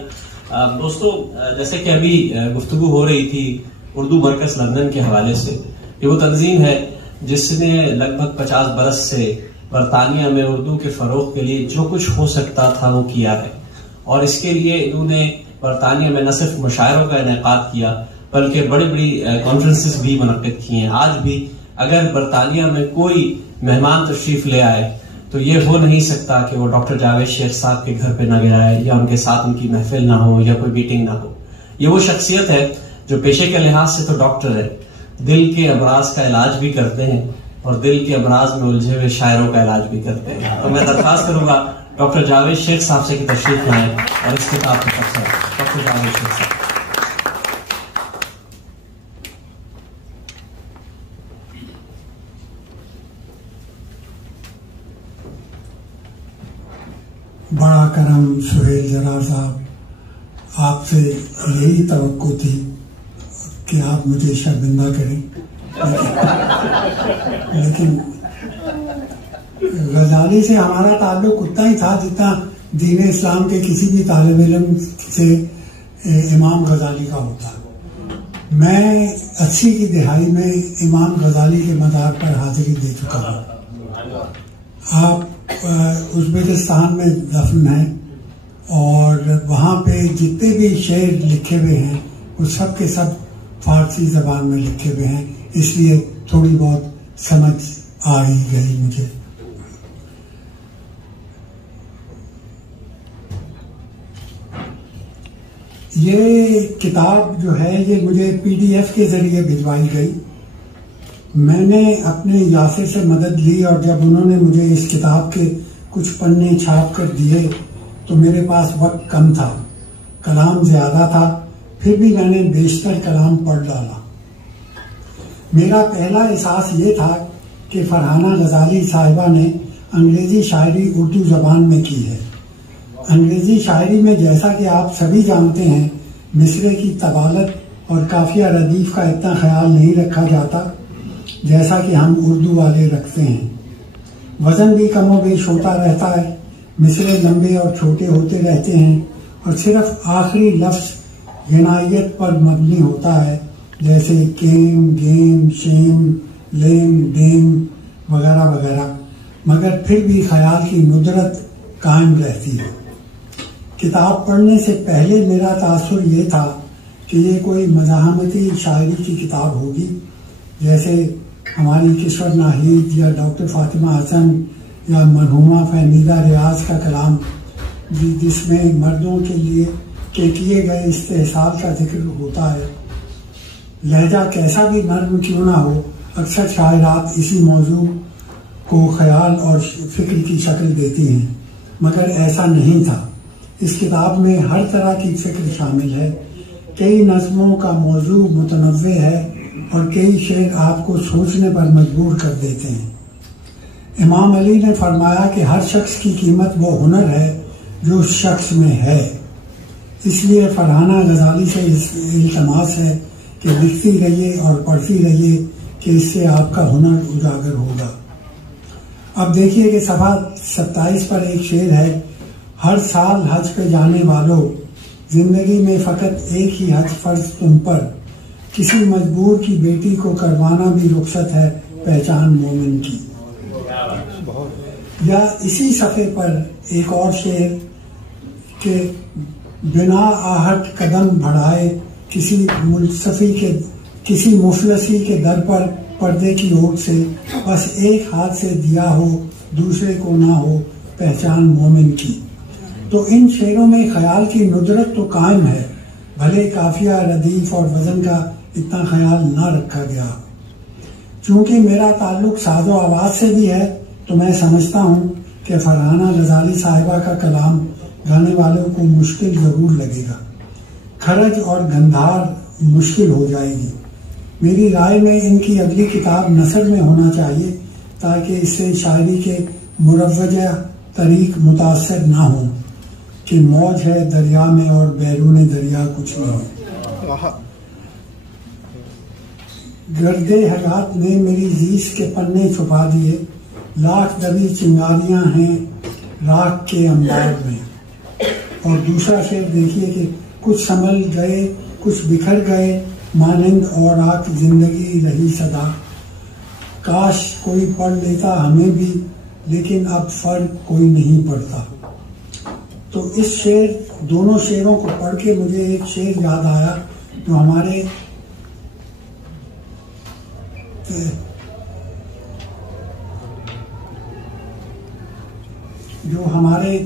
دوستو, جیسے کہ ابھی گفتگو ہو رہی تھی اردو مرکز لندن کے حوالے سے, یہ وہ تنظیم ہے جس نے لگ بھگ 50 برس سے برطانیہ میں اردو کے فروغ کے لیے جو کچھ ہو سکتا تھا وہ کیا ہے, اور اس کے لیے انہوں نے برطانیہ میں نہ صرف مشاعروں کا انعقاد کیا بلکہ بڑی بڑی کانفرنسز بھی منعقد کی ہیں. آج بھی اگر برطانیہ میں کوئی مہمان تشریف لے آئے تو یہ ہو نہیں سکتا کہ وہ ڈاکٹر جاوید شیخ صاحب کے گھر پہ نہ گیا یا ان کے ساتھ ان کی محفل نہ ہو یا کوئی میٹنگ نہ ہو. یہ وہ شخصیت ہے جو پیشے کے لحاظ سے تو ڈاکٹر ہے، دل کے امراض کا علاج بھی کرتے ہیں اور دل کے امراض میں الجھے ہوئے شاعروں کا علاج بھی کرتے ہیں. تو میں درخواست کروں گا ڈاکٹر جاوید شیخ صاحب سے کہ تشریف لائیں اور اس کتاب کا تبصرہ. ڈاکٹر جاوید شیخ صاحب. بڑا کرم سہیل جرار صاحب، آپ سے یہی توقع تھی کہ آپ مجھے شرمندہ کریں، لیکن غزالی سے ہمارا تعلق اتنا ہی تھا جتنا دین اسلام کے کسی بھی طالب علم سے امام غزالی کا ہوتا. میں 80 کی دہائی میں امام غزالی کے مزار پر حاضری دے چکا ہوں. آپ ازبکستان میں دفن ہیں اور وہاں پہ جتنے بھی شعر لکھے ہوئے ہیں وہ سب کے سب فارسی زبان میں لکھے ہوئے ہیں، اس لیے تھوڑی بہت سمجھ آ ہی گئی مجھے. یہ کتاب جو ہے یہ مجھے PDF کے ذریعے بھجوائی گئی. میں نے اپنے یاسر سے مدد لی اور جب انہوں نے مجھے اس کتاب کے کچھ پنے چھاپ کر دیے تو میرے پاس وقت کم تھا، کلام زیادہ تھا، پھر بھی میں نے بیشتر کلام پڑھ ڈالا. میرا پہلا احساس یہ تھا کہ فرحانہ غزالی صاحبہ نے انگریزی شاعری اردو زبان میں کی ہے. انگریزی شاعری میں جیسا کہ آپ سبھی جانتے ہیں مصرے کی طوالت اور قافیہ ردیف کا اتنا خیال نہیں رکھا جاتا جیسا کہ ہم اردو والے رکھتے ہیں. وزن بھی کم و بیش ہوتا رہتا ہے، مصرے لمبے اور چھوٹے ہوتے رہتے ہیں اور صرف آخری لفظ غنائیت پر مبنی ہوتا ہے، جیسے کیم، گیم، شیم، لیم، دیم وغیرہ وغیرہ، مگر پھر بھی خیال کی ندرت قائم رہتی ہے. کتاب پڑھنے سے پہلے میرا تاثر یہ تھا کہ یہ کوئی مزاحمتی شاعری کی کتاب ہوگی، جیسے ہماری کشور ناہید یا ڈاکٹر فاطمہ حسن یا مرحومہ فہمیدہ ریاض کا کلام، جس میں مردوں کے لیے کیے گئے استحصال کا ذکر ہوتا ہے. لہجہ کیسا بھی نرم کیوں نہ ہو، اکثر شاعرات اسی موضوع کو خیال اور فکر کی شکل دیتی ہیں، مگر ایسا نہیں تھا. اس کتاب میں ہر طرح کی فکر شامل ہے. کئی نظموں کا موضوع متنوع ہے اور کئی شعر آپ کو سوچنے پر مجبور کر دیتے ہیں. امام علی نے فرمایا کہ ہر شخص کی قیمت وہ ہنر ہے جو اس شخص میں ہے. اس لیے فرحانہ غزالی سے التماس ہے کہ لکھتی رہیے اور پڑھتی رہیے کہ اس سے آپ کا ہنر اجاگر ہوگا. اب دیکھیے کہ صفحہ 27 پر ایک شعر ہے: ہر سال حج پہ جانے والوں، زندگی میں فقط ایک ہی حج فرض تم پر، کسی مجبور کی بیٹی کو کروانا بھی رخصت ہے پہچان مومن کی. یا اسی صفحے پر ایک اور شعر کہ بنا آہٹ قدم بڑھائے کسی مفلسی کے در پر پردے کی اوٹ سے، بس ایک ہاتھ سے دیا ہو دوسرے کو نہ ہو پہچان مومن کی. تو ان شعروں میں خیال کی ندرت تو قائم ہے، بھلے قافیہ ردیف اور وزن کا اتنا خیال نہ رکھا گیا. چونکہ میرا تعلق ساز و آواز سے بھی ہے تو میں سمجھتا ہوں کہ فرحانہ غزالی صاحبہ کا کلام گانے والوں کو مشکل ضرور لگے گا، کھرج اور گندھار مشکل ہو جائے گی. میری رائے میں ان کی اگلی کتاب نثر میں ہونا چاہیے تاکہ اس سے شاعری کے مروجہ طریق متاثر نہ ہوں کہ موج ہے دریا میں اور بیرون دریا کچھ نہیں. گردے حیات نے میری زیست کے پنے چھپا دیے، لاکھ دبی چنگاریاں ہیں راکھ کے انبار میں. اور دوسرا شعر دیکھیے کہ کچھ سنبھل گئے کچھ بکھر گئے، مانند اور آگ زندگی رہی صدا، کاش کوئی پڑھ لیتا ہمیں بھی، لیکن اب فرق کوئی نہیں پڑتا. تو اس دونوں شعروں کو پڑھ کے مجھے ایک شعر یاد آیا جو ہمارے جو ہمارے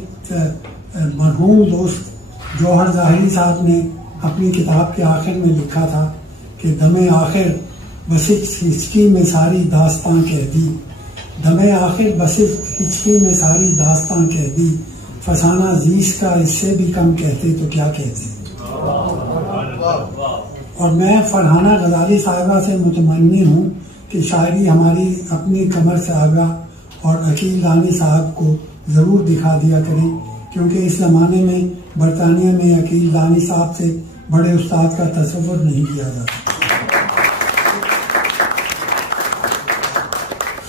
مرحوم دوست جوہر ظاہری صاحب نے اپنی کتاب کے آخر میں لکھا تھا کہ دم آخر بس ہچکی میں ساری داستان کہہ دی، دم آخر بس ہچکی میں ساری داستان کہہ دی، فسانہ زیس کا اس سے بھی کم کہتے تو کیا کہتے۔ اور میں فرحانہ غزالی صاحبہ سے متمنی ہوں کہ شاعری ہماری اپنی قمر صاحبہ اور عقیل دانی صاحب کو ضرور دکھا دیا کریں، کیونکہ اس زمانے میں برطانیہ میں عقیل دانی صاحب سے بڑے استاد کا تصور نہیں کیا جاتا۔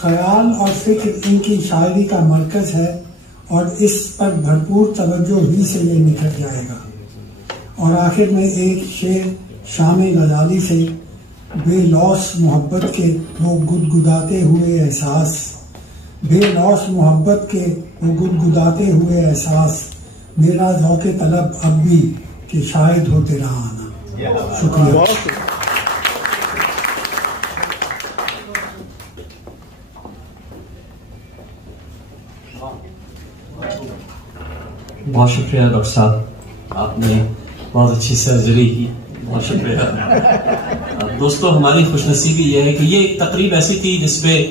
خیال اور فکر ان کی شاعری کا مرکز ہے اور اس پر بھرپور توجہ ہی سے یہ نکل جائے گا۔ اور آخر میں ایک شعر شام غزالی سے، بے لوث محبت کے وہ گدگداتے ہوئے احساس، بے لوث محبت کے وہ گدگداتے ہوئے احساس، میرا ذوق طلب اب بھی کہ شاید ہو تیرا آنا۔ شکریہ۔ بہت شکریہ ڈاکٹر صاحب، آپ نے بہت اچھی سرجری کی، بہت شکریہ۔ دوستو، ہماری خوش نصیبی یہ ہے کہ یہ ایک تقریب ایسی تھی جس میں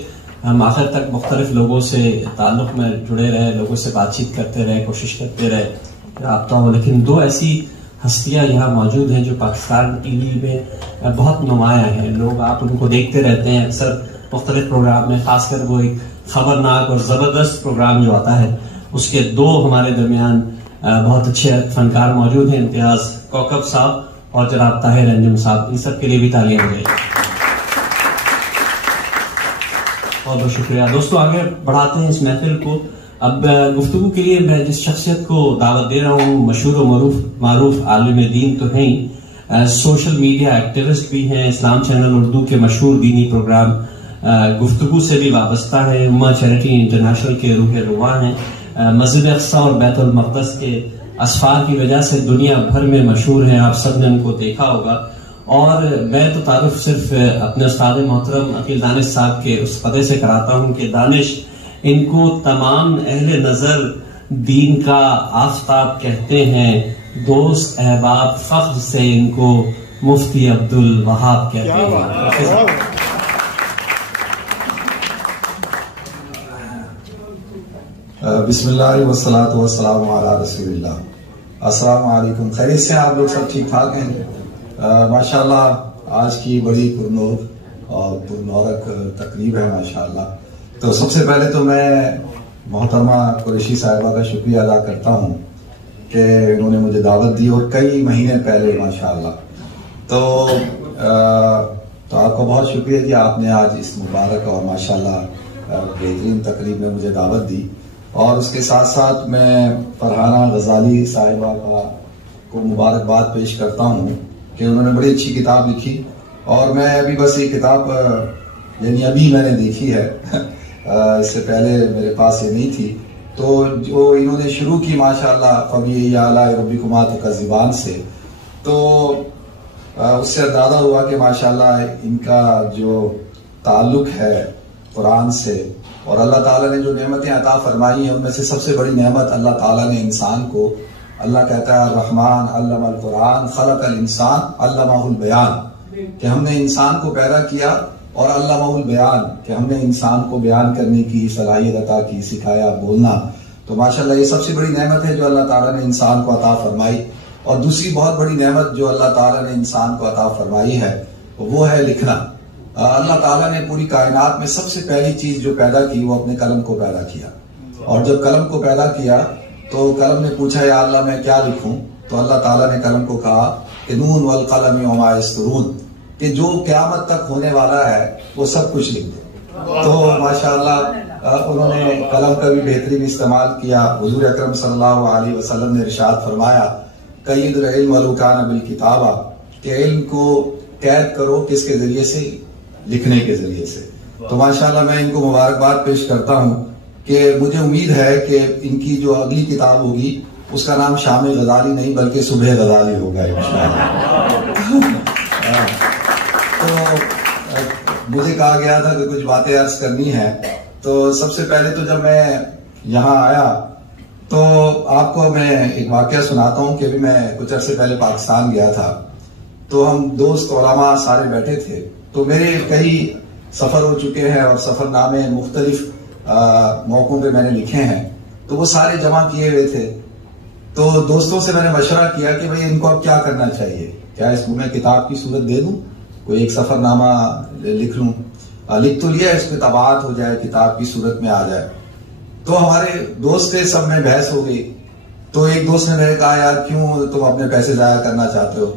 ہم آخر تک مختلف لوگوں سے تعلق میں جڑے رہے، لوگوں سے بات چیت کرتے رہے، کوشش کرتے رہے کہ رابطہ ہو، لیکن دو ایسی ہستیاں یہاں موجود ہیں جو پاکستان ٹی وی میں بہت نمایاں ہیں، لوگ آپ ان کو دیکھتے رہتے ہیں اکثر مختلف پروگرام میں، خاص کر وہ ایک خبرناک اور زبردست پروگرام جو آتا ہے اس کے دو ہمارے درمیان بہت اچھے فنکار موجود ہیں، امتیاز کوکب صاحب اور جناب طاہر انجم صاحب، ان سب کے لیے بھی تالیاں دیں۔ بہت بہت شکریہ دوستو، آگے بڑھاتے ہیں اس محفل کو۔ اب گفتگو کے لیے میں جس شخصیت کو دعوت دے رہا ہوں، مشہور و معروف عالم دین تو ہیں، سوشل میڈیا ایکٹیوسٹ بھی ہیں، اسلام چینل اردو کے مشہور دینی پروگرام گفتگو سے بھی وابستہ ہے، اما چیریٹی انٹرنیشنل کے روح رواں ہیں، مسجد اقصی اور بیت المقدس کے اسفار کی وجہ سے دنیا بھر میں مشہور ہیں، آپ سب نے ان کو دیکھا ہوگا۔ اور میں تو تعارف صرف اپنے استاد محترم عقیل دانش صاحب کے اس قدے سے کراتا ہوں کہ دانش ان کو تمام اہل نظر دین کا آفتاب کہتے ہیں، دوست احباب فخر سے ان کو مفتی عبدالوہاب کہتے ہیں۔ بسم اللہ والصلاة والسلام علی رسول اللہ۔ السلام علیکم، خیریت سے آپ لوگ سب ٹھیک ٹھاک ہیں؟ ماشاءاللہ آج کی بڑی پرنور اور پرنورک تقریب ہے ماشاءاللہ۔ تو سب سے پہلے تو میں محترمہ قریشی صاحبہ کا شکریہ ادا کرتا ہوں کہ انہوں نے مجھے دعوت دی اور کئی مہینے پہلے ماشاءاللہ۔ تو آپ کو بہت شکریہ کہ آپ نے آج اس مبارک اور ماشاءاللہ بہترین تقریب میں مجھے دعوت دی۔ اور اس کے ساتھ ساتھ میں فرحانہ غزالی صاحبہ کو مبارکباد پیش کرتا ہوں کہ انہوں نے بڑی اچھی کتاب لکھی، اور میں ابھی بس یہ کتاب یعنی ابھی میں نے دیکھی ہے، اس سے پہلے میرے پاس یہ نہیں تھی۔ تو جو انہوں نے شروع کی ماشاءاللہ فَبِأَيِّ آلَاءِ رَبِّكُمَا تُكَذِّبَانِ سے، تو اس سے اندازہ ہوا کہ ماشاءاللہ ان کا جو تعلق ہے قرآن سے، اور اللہ تعالیٰ نے جو نعمتیں عطا فرمائی ہیں ان میں سے سب سے بڑی نعمت اللہ تعالیٰ نے انسان کو، اللہ کہتا ہے الرحمن علم القرآن خلق الانسان علمہ البیان، کہ ہم نے انسان کو پیدا کیا، اور علمہ البیان کہ ہم نے انسان کو بیان کرنے کی صلاحیت عطا کی، سکھایا بولنا۔ تو ماشاءاللہ یہ سب سے بڑی نعمت ہے جو اللہ تعالیٰ نے انسان کو عطا فرمائی۔ اور دوسری بہت بڑی نعمت جو اللہ تعالیٰ نے انسان کو عطا فرمائی ہے وہ ہے لکھنا۔ اللہ تعالیٰ نے پوری کائنات میں سب سے پہلی چیز جو پیدا کی وہ اپنے قلم کو پیدا کیا، اور جب قلم کو پیدا کیا تو قلم نے پوچھا یا اللہ میں کیا لکھوں؟ تو اللہ تعالیٰ نے قلم کو کہا کہ نون والقلم وما یسطرون، کہ جو قیامت تک ہونے والا ہے وہ سب کچھ لکھ دو۔ تو ماشاءاللہ انہوں نے قلم کا بھی بہترین استعمال کیا۔ حضور اکرم صلی اللہ علیہ وسلم نے ارشاد فرمایا قید العلم ولو کان بالکتابہ، کہ علم کو قید کرو کس کے ذریعے سے؟ لکھنے کے ذریعے سے۔ تو ماشاءاللہ میں ان کو مبارکباد پیش کرتا ہوں کہ مجھے امید ہے کہ ان کی جو اگلی کتاب ہوگی اس کا نام شام غزالی نہیں بلکہ صبح غزالی ہوگا انشاءاللہ۔ تو مجھے کہا گیا تھا کہ کچھ باتیں عرض کرنی ہے۔ تو سب سے پہلے تو جب میں یہاں آیا تو آپ کو میں ایک واقعہ سناتا ہوں کہ ابھی میں کچھ عرصے پہلے پاکستان گیا تھا، تو ہم دوست علماء سارے بیٹھے تھے، تو میرے کئی سفر ہو چکے ہیں اور سفر نامے مختلف موقعوں پہ میں نے لکھے ہیں، تو وہ سارے جمع کیے ہوئے تھے. تو دوستوں سے میں نے مشورہ کیا کہ بھئی ان کو اب کیا کرنا چاہیے، کیا اس کو میں کتاب کی صورت دے دوں، کوئی ایک سفر نامہ لکھ لوں. لکھ تو لیا، اس پہ طباعت ہو جائے، کتاب کی صورت میں آ جائے. تو ہمارے دوست تھے، سب میں بحث ہو گئی. تو ایک دوست نے میرے کہا یار کیوں تم اپنے پیسے ضائع کرنا چاہتے ہو،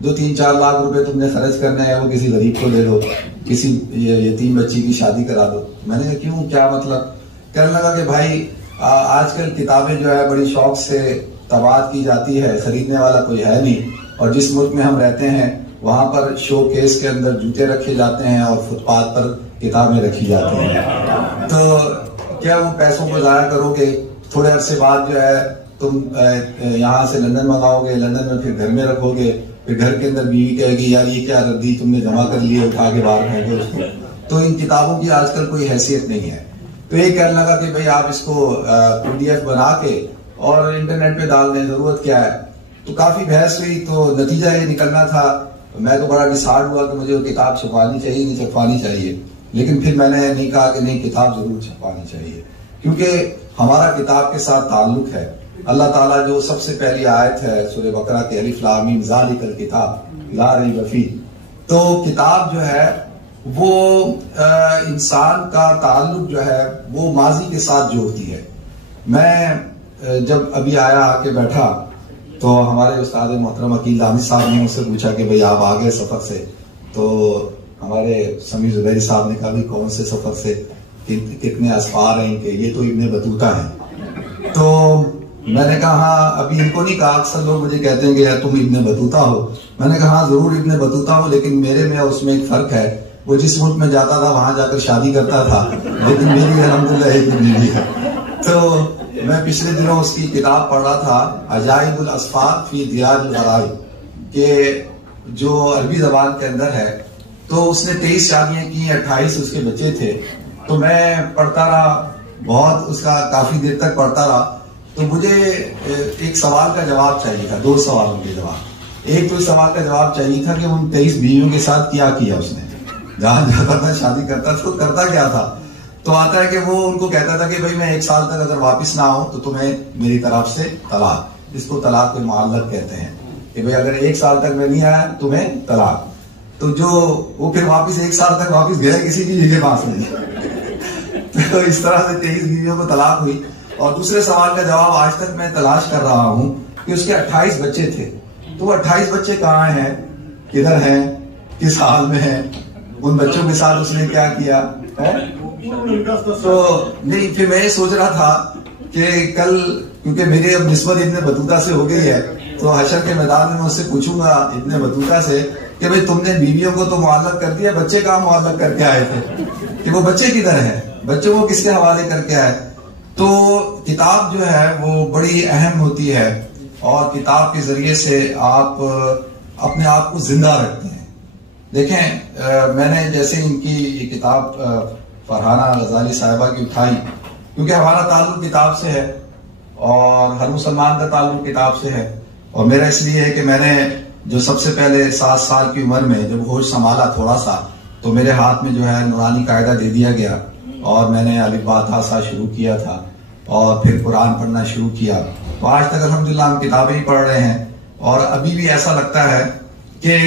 جو 3-4 لاکھ روپے تم نے خرچ کرنے ہیں وہ کسی غریب کو دے دو، کسی یتیم بچی کی شادی کرا دو. میں نے کہا کیوں، کیا مطلب؟ کہنے لگا کہ بھائی آج کل کتابیں جو ہے بڑی شوق سے طباعت کی جاتی ہے، خریدنے والا کوئی ہے نہیں، اور جس ملک میں ہم رہتے ہیں وہاں پر شو کیس کے اندر جوتے رکھے جاتے ہیں اور فٹ پاتھ پر کتابیں رکھی جاتی ہیں. تو کیا وہ پیسوں کو ضائع کرو گے؟ تھوڑے عرصے بعد جو ہے تم یہاں سے لندن منگاؤ گے، لندن میں پھر گھر میں رکھو گے، پھر گھر کے اندر بیوی کہے گی یار یہ کیا ردی تم نے جمع کر لیے، اٹھا کے باہر پھینکو اس کو. تو ان کتابوں کی آج کل کوئی حیثیت نہیں ہے. تو یہ کہنے لگا کہ بھئی آپ اس کو PDF بنا کے اور انٹرنیٹ پہ ڈال دیں، ضرورت کیا ہے. تو کافی بحث ہوئی، تو نتیجہ یہ نکلنا تھا، میں تو بڑا ڈسہارڈ ہوا کہ مجھے وہ کتاب چھپانی چاہیے، نہیں چھپانی چاہیے. لیکن پھر میں نے نہیں کہا کہ نہیں، کتاب ضرور چھپانی چاہیے، کیونکہ ہمارا کتاب کے ساتھ تعلق ہے. اللہ تعالیٰ جو سب سے پہلی آیت ہے سورہ بقرہ کے الف لام میم ذالک الکتاب لا ریب فیہ، تو کتاب جو ہے وہ انسان کا تعلق جو ہے وہ ماضی کے ساتھ جوڑتی ہے. میں جب ابھی آیا آ کے بیٹھا تو ہمارے استاد محترم عقیل حامد صاحب نے مجھ سے پوچھا کہ بھئی آپ آگئے سفر سے؟ تو ہمارے سمیع زبیری صاحب نے کہا بھی کون سے سفر سے، کتنے اسفار ہیں کہ یہ تو ابن بطوطہ ہیں. تو میں نے کہا ہاں، ابھی ان کو نہیں کہا، اکثر لوگ مجھے کہتے ہیں کہ یار تم ابن بطوطہ ہو. میں نے کہا ہاں ضرور ابن بطوطہ ہوں، لیکن میرے میں اس میں ایک فرق ہے، وہ جس ملک میں جاتا تھا وہاں جا کر شادی کرتا تھا، لیکن میری الحمدللہ ایک بیوی ہے. تو میں پچھلے دنوں اس کی کتاب پڑھ رہا تھا عجائب الاسفار فی دیار الغرائب، کہ جو عربی زبان کے اندر ہے. تو اس نے 23 شادیاں کی، 28 اس کے بچے تھے. تو میں پڑھتا رہا، بہت اس کا کافی دیر تک پڑھتا رہا. تو مجھے ایک سوال کا جواب چاہیے تھا، 2 سوالوں کے جواب. ایک تو اس سوال کا جواب چاہیے تھا کہ ان 23 بیویوں کے ساتھ کیا اس نے، جہاں جاتا تھا شادی کرتا تھا، تو کرتا کیا تھا. تو آتا ہے کہ وہ ان کو کہتا تھا کہ بھئی میں 1 سال تک اگر واپس نہ آؤں تو تمہیں میری طرف سے طلاق، جس کو طلاق معلق کہتے ہیں، کہ بھئی اگر 1 سال تک میں نہیں آیا تمہیں طلاق. تو جو وہ پھر واپس 1 سال تک واپس گئے کسی بیوی کے پاس نہیں. تو اس طرح سے 23 بیویوں کو طلاق ہوئی. اور دوسرے سوال کا جواب آج تک میں تلاش کر رہا ہوں کہ اس کے 28 بچے تھے. تو وہ 28 بچے کہاں ہیں، کدھر ہیں، کس حال میں ہیں، ان بچوں کے ساتھ اس نے کیا کیا ہے. تو نہیں، پھر میں یہ سوچ رہا تھا کہ کل کیونکہ میری اب نسبت ابن بطوطہ سے ہو گئی ہے، تو حشر کے میدان میں اس سے پوچھوں گا ابن بطوطہ سے کہ بھئی تم نے بیویوں کو تو معلق کر دیا، بچے کہاں معلق کر کے آئے تھے، کہ وہ بچے کدھر ہیں، بچوں کو کس کے حوالے کر کے آئے. تو کتاب جو ہے وہ بڑی اہم ہوتی ہے، اور کتاب کے ذریعے سے آپ اپنے آپ کو زندہ رکھتے ہیں. دیکھیں میں نے جیسے ان کی یہ کتاب فرحانہ غزالی صاحبہ کی اٹھائی، کیونکہ ہمارا تعلق کتاب سے ہے اور ہر مسلمان کا تعلق کتاب سے ہے. اور میرا اس لیے ہے کہ میں نے جو سب سے پہلے 7 سال کی عمر میں جب ہوش سنبھالا تھوڑا سا، تو میرے ہاتھ میں جو ہے نورانی قاعدہ دے دیا گیا، اور میں نے الف با تا سا شروع کیا تھا، اور پھر قرآن پڑھنا شروع کیا. تو آج تک الحمدللہ ہم کتابیں ہی پڑھ رہے ہیں. اور ابھی بھی ایسا لگتا ہے کہ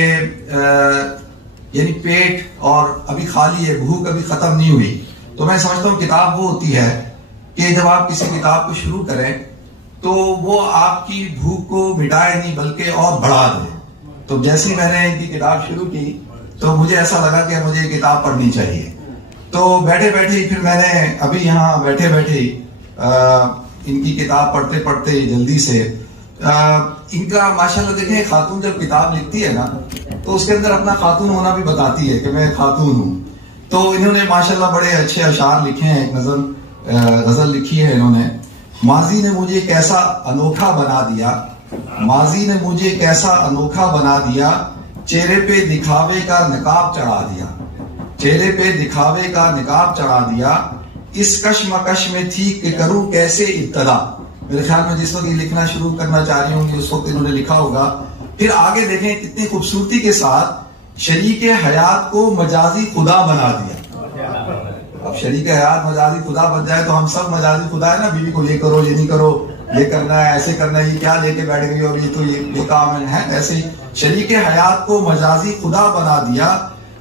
یعنی پیٹ اور ابھی خالی ہے، بھوک ابھی ختم نہیں ہوئی. تو میں سمجھتا ہوں کتاب وہ ہوتی ہے کہ جب آپ کسی کتاب کو شروع کریں تو وہ آپ کی بھوک کو مٹائے نہیں بلکہ اور بڑھا دے. تو جیسے ہی میں نے ان کی کتاب شروع کی تو مجھے ایسا لگا کہ مجھے یہ کتاب پڑھنی چاہیے. تو بیٹھے بیٹھے پھر میں نے ابھی یہاں بیٹھے بیٹھے ان کی کتاب پڑھتے پڑھتے جلدی سے ان کا ماشاءاللہ دیکھیں، خاتون جب کتاب لکھتی ہے نا تو اس کے اندر اپنا خاتون ہونا بھی بتاتی ہے کہ میں خاتون ہوں. تو انہوں نے ماشاءاللہ بڑے اچھے اشعار لکھے ہیں. ایک غزل لکھی ہے انہوں نے، ماضی نے مجھے کیسا انوکھا بنا دیا، ماضی نے مجھے کیسا انوکھا بنا دیا، چہرے پہ دکھاوے کا نقاب چڑھا دیا، چہرے پہ دکھاوے کا نقاب چڑھا دیا، اس کشمکش میں تھی کہ کروں کیسے ابتدا. میرے خیال میں جس وقت یہ لکھنا شروع کرنا چاہ رہی ہوں گی اس وقت انہوں نے لکھا ہوگا. پھر آگے دیکھیں کتنی خوبصورتی کے ساتھ شریک حیات کو مجازی خدا بنا دیا. اب شریک حیات مجازی خدا بن جائے تو ہم سب مجازی خدا ہے نا. بیوی کو یہ کرو، یہ نہیں کرو، یہ کرنا ہے، ایسے کرنا ہے، یہ کیا لے کے بیٹھ گئی اور یہ تو یہ کام ہے. ایسے ہی شریک حیات کو مجازی خدا بنا دیا،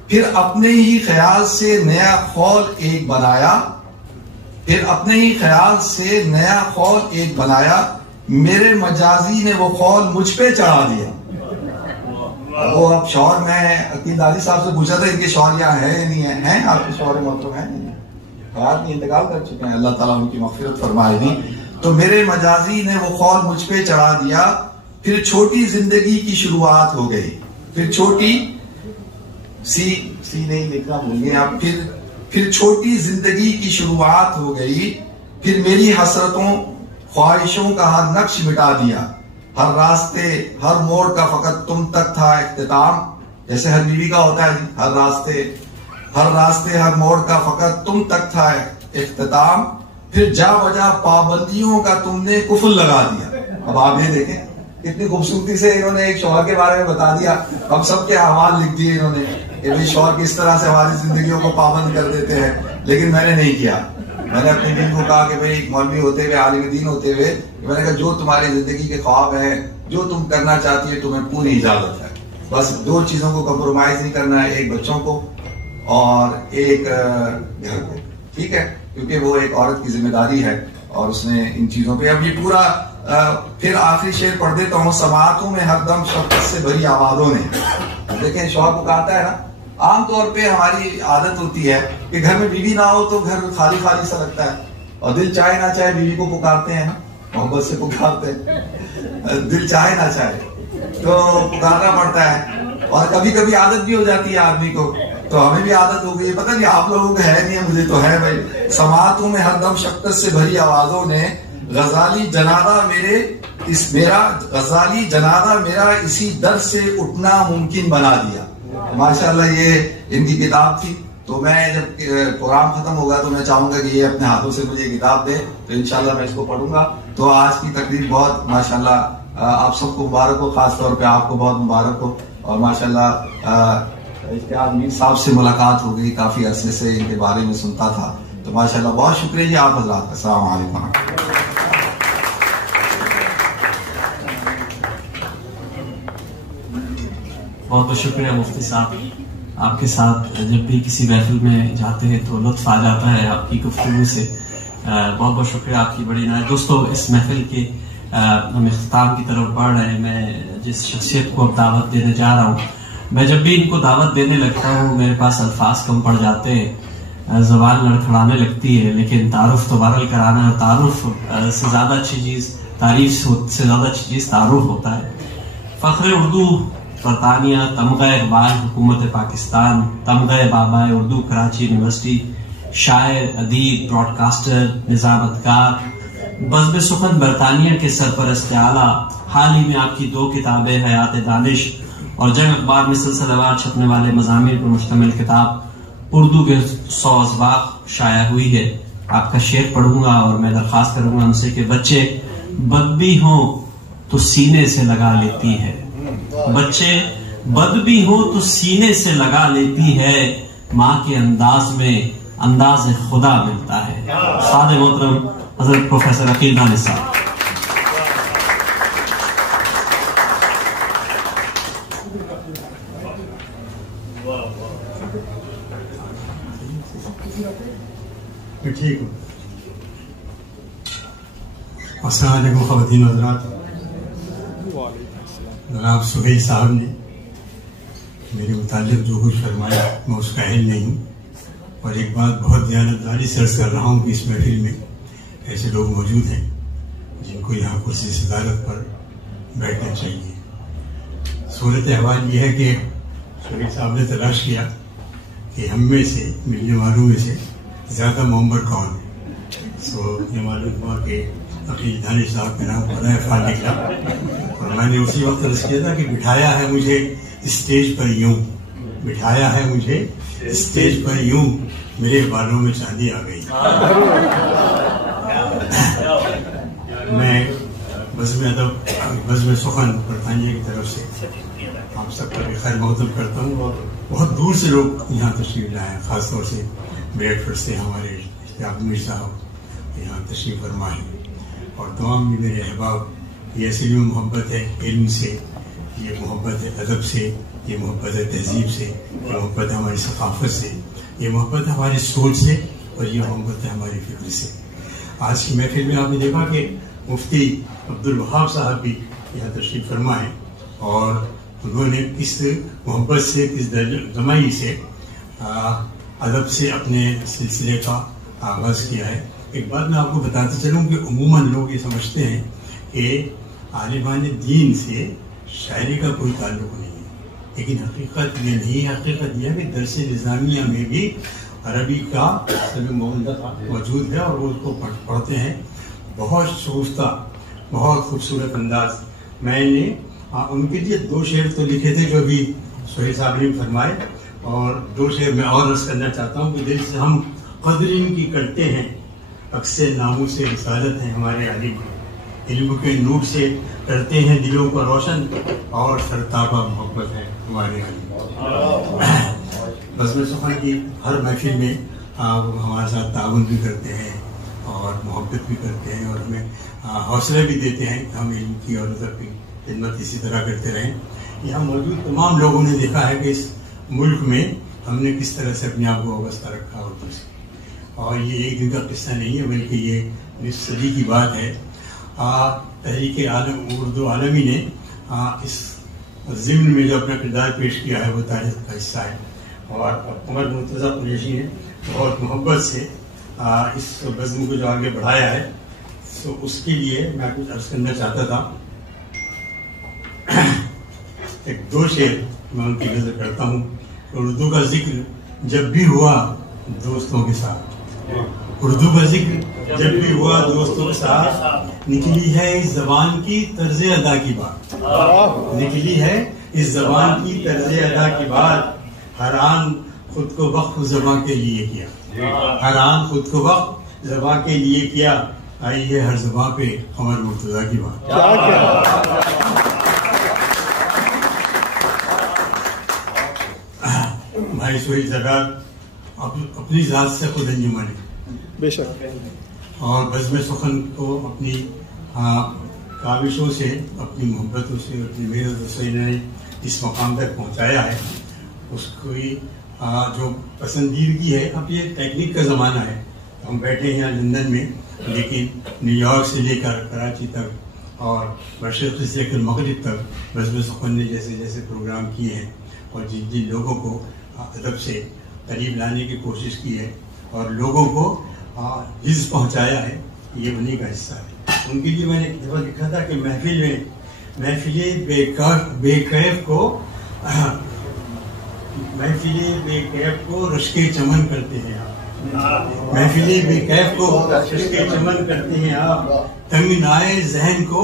پھر اپنے ہی خیال سے نیا خول ایک بنایا، پھر اپنے ہی خیال سے نیا خول ایک بنایا، میرے مجازی نے وہ خول مجھ پہ چڑھا دیا. وہ اب شوہر، میں عقیل دادی صاحب سے پوچھا تھا ان کے شوہر یہاں ہیں نہیں ہیں؟ ہیں آپ کے شوہر محترم ہیں نہیں؟ حیات نہیں، انتقال کر چکے ہیں، اللہ تعالیٰ ان کی مغفرت فرمائے گی. تو میرے مجازی نے وہ خول مجھ پہ چڑھا دیا، پھر چھوٹی زندگی کی شروعات ہو گئی. پھر چھوٹی سی نہیں لکھنا بھول گئے آپ. پھر چھوٹی زندگی کی شروعات ہو گئی، پھر میری حسرتوں خواہشوں کا ہر نقش مٹا دیا. ہر راستے ہر موڑ کا فقط تم تک تھا اختتام. جیسے ہر بیوی کا ہوتا ہے، ہر راستے ہر موڑ کا فقط تم تک تھا اختتام. پھر جا بجا پابندیوں کا تم نے قفل لگا دیا. اب آپ یہ دیکھیں کتنی خوبصورتی سے انہوں نے ایک شوہر کے بارے میں بتا دیا. ہم سب کے احوال لکھ دیے انہوں نے کہ بھئی شوہر کس طرح سے ہماری زندگیوں کو پابند کر دیتے ہیں. لیکن میں نے نہیں کیا. میں نے اپنی بیوی کو کہا کہ بھئی ایک مولوی ہوتے ہوئے، عالم دین ہوتے ہوئے، میں نے کہا جو تمہاری زندگی کے خواب ہیں، جو تم کرنا چاہتی ہے، تمہیں پوری اجازت ہے. بس دو چیزوں کو کمپرومائز نہیں کرنا ہے، ایک بچوں کو اور ایک گھر کو. ٹھیک ہے، کیونکہ وہ ایک عورت کی ذمہ داری ہے اور اس نے ان چیزوں پہ. اب یہ پورا پھر آخری شعر پڑھ دیتا ہوں. سماعتوں میں ہر دم شفقت سے بھری آوازوں نے. دیکھیں شوہر کو کہتا ہے نا، عام طور پہ ہماری عادت ہوتی ہے کہ گھر میں بیوی نہ ہو تو گھر خالی خالی سا لگتا ہے، اور دل چاہے نہ چاہے بیوی کو پکارتے ہیں نا، محبت سے پکارتے ہیں، دل چاہے نہ چاہے تو پکارنا پڑتا ہے. اور کبھی کبھی عادت بھی ہو جاتی ہے آدمی کو، تو ہمیں بھی عادت ہو گئی ہے. پتہ نہیں آپ لوگوں کو ہے نہیں ہے، مجھے تو ہے بھائی. سماعتوں میں ہر دم شفقت سے بھری آوازوں نے غزالی جنازہ میرا اسی در سے اٹھنا ممکن بنا دیا. ماشاءاللہ یہ ان کی کتاب تھی. تو میں جب پروگرام ختم ہوگا تو میں چاہوں گا کہ یہ اپنے ہاتھوں سے مجھے کتاب دے، تو انشاءاللہ میں اس کو پڑھوں گا. تو آج کی تقریب بہت ماشاءاللہ آپ سب کو مبارک ہو، خاص طور پہ آپ کو بہت مبارک ہو. اور ماشاءاللہ اشتیاق میر صاحب سے ملاقات ہو گئی، کافی عرصے سے ان کے بارے میں سنتا تھا. تو ماشاءاللہ بہت شکریہ جی آپ حضرات. السلام علیکم. بہت بہت شکریہ مفتی صاحب. آپ کے ساتھ جب بھی کسی محفل میں جاتے ہیں تو لطف آ جاتا ہے آپ کی گفتگو سے. بہت بہت شکریہ آپ کی بڑی عنایت. دوستو اس محفل کے ہم اختتام کی طرف بڑھ رہے ہیں. میں جس شخصیت کو اب دعوت دینے جا رہا ہوں، میں جب بھی ان کو دعوت دینے لگتا ہوں میرے پاس الفاظ کم پڑ جاتے ہیں، زبان لڑکھڑانے لگتی ہے. لیکن تعارف تو بہرحال کرانا ہے. تعارف سے زیادہ اچھی چیز، تعریف سے زیادہ اچھی چیز تعارف ہوتا ہے. فخر اردو برطانیہ، تمغہ اقبال حکومت پاکستان، تمغہ بابا اردو کراچی یونیورسٹی، شاعر، ادیب، براڈ کاسٹر، نظامت کار، بزم سخن برطانیہ کے سرپرست اعلیٰ. حال ہی میں آپ کی 2 کتابیں حیات دانش اور جنگ اخبار میں سلسلہ وار چھپنے والے مضامین پر مشتمل کتاب اردو کے 100 اسباق شائع ہوئی ہے. آپ کا شعر پڑھوں گا اور میں درخواست کروں گا ان سے کہ بچے بد بھی ہوں تو سینے سے لگا لیتی ہے، بچے بد بھی ہوں تو سینے سے لگا لیتی ہے، ماں کے انداز میں انداز خدا ملتا ہے. استاد محترم حضرت پروفیسر عقیل دانش صاحب. ٹھیک ہو. السلام علیکم خواتین و حضرات. جناب سہیل صاحب نے میرے متعلق جو کچھ فرمایا میں اس کا اہل نہیں ہوں، اور ایک بات بہت دیانتداری سے عرض کر رہا ہوں کہ اس محفل میں ایسے لوگ موجود ہیں جن کو یہاں کرسی صدارت پر بیٹھنا چاہیے. صورت احوال یہ ہے کہ سہیل صاحب نے تلاش کیا کہ ہم میں سے ملنے والوں میں سے زیادہ ممبر کون ہے. سو یہ معلوم ہوا کہ عقیل دانش صاحب کا نام بڑا افعال نکلا، اور میں نے اسی وقت عرض کیا تھا کہ بٹھایا ہے مجھے اسٹیج پر یوں، بٹھایا ہے مجھے اسٹیج پر یوں، میرے بالوں میں چاندی آ گئی. میں بزم ادب بزم سخن برطانیہ کی طرف سے آپ سب کا بھی خیر مقدم کرتا ہوں، اور بہت دور سے لوگ یہاں تشریف لائے ہیں، خاص طور سے بریڈ فورڈ سے ہمارے اشتیاق میر صاحب یہاں تشریف فرما ہے، اور تمام بھی میرے احباب۔ یہ اصلی میں محبت ہے علم سے، یہ محبت ہے ادب سے، یہ محبت ہے تہذیب سے، یہ محبت ہے ہماری ثقافت سے، یہ محبت ہے ہماری سوچ سے، اور یہ محبت ہے ہماری فکر سے۔ آج کی محفل میں آپ نے دیکھا کہ مفتی عبدالوہاب صاحب بھی یہاں تشریف فرما ہے، اور انہوں نے کس محبت سے، کس جمعی سے ادب سے اپنے سلسلے کا آغاز کیا ہے۔ ایک بات میں آپ کو بتاتے چلوں کہ عموماً لوگ یہ سمجھتے ہیں کہ عالمان دین سے شاعری کا کوئی تعلق نہیں ہے، لیکن حقیقت یہ نہیں ہے۔ حقیقت یہ ہے کہ درس نظامیہ میں بھی عربی کا موجود ہے، اور وہ اس کو پڑھتے ہیں بہت شگفتہ، بہت خوبصورت انداز۔ میں نے ان کے لیے 2 شعر تو لکھے تھے جو بھی سہیل صاحب نے فرمائے، اور 2 شعر میں اور عرض کرنا چاہتا ہوں کہ دل سے ہم قدر ان کی کرتے ہیں، اکثر ناموں سے رسالت ہے ہمارے عالم، علم کے نور سے کرتے ہیں دلوں کو روشن، اور سرتابہ محبت ہے ہمارے عالم۔ بزم سخن کی ہر محفل میں ہمارے ساتھ تعاون بھی کرتے ہیں اور محبت بھی کرتے ہیں، اور ہمیں حوصلہ بھی دیتے ہیں کہ ہم علم کی اور ادب کی خدمت اسی طرح کرتے رہیں۔ یہاں موجود تمام لوگوں نے دیکھا ہے کہ اس ملک میں ہم نے کس طرح سے اپنے آپ کو وابستہ رکھا اردو سے، اور یہ ایک دن کا قصہ نہیں ہے بلکہ یہ 19 صدی کی بات ہے۔ تحریک اردو عالمی نے اس ضمن میں جو اپنا کردار پیش کیا ہے وہ تاریخ کا حصہ ہے، اور عمر مرتضیٰ قریشی نے بہت محبت سے اس بزم کو جو آگے بڑھایا ہے، تو اس کے لیے میں کچھ عرض کرنا چاہتا تھا۔ ایک 2 شعر میں ان کی نظر کرتا ہوں۔ اردو کا ذکر جب بھی ہوا دوستوں کے ساتھ، اردو کا ذکر جب بھی ہوا دوستوں کے ساتھ، نکلی ہے اس زبان کی طرز ادا کی بات، نکلی ہے اس زبان کی طرز ادا کی بات، ہر آن خود کو وقف زباں کے لیے کیا، ہر آن خود کو وقف زباں کے لیے کیا، آئی ہے ہر زباں پہ عمر مرتضیٰ کی بات۔ بھائی سہیل زرار اپنی ذات سے خود انجمن ہے بے شک، اور بزم سخن کو اپنی کاوشوں سے، اپنی محبتوں سے، اپنی محنتوں سے انہوں نے اس مقام تک پہنچایا ہے۔ اس کی جو پسندیدگی ہے، اب یہ ٹیکنیک کا زمانہ ہے، ہم بیٹھے ہیں یہاں لندن میں، لیکن نیو یارک سے لے کر کراچی تک اور مشرق سے لے کر مغرب تک بزم سخن نے جیسے جیسے پروگرام کیے ہیں، اور جن جن لوگوں کو ادب سے قریب لانے کی کوشش کی ہے اور لوگوں کو حفظ پہنچایا ہے، یہ انہی کا حصہ ہے۔ ان کے لیے میں نے ایک دفعہ لکھا تھا کہ محفل بے کیف کو رشک چمن کرتے ہیں آپ، محفل بے کیف کو رشک چمن کرتے ہیں آپ، تنگ نائے ذہن کو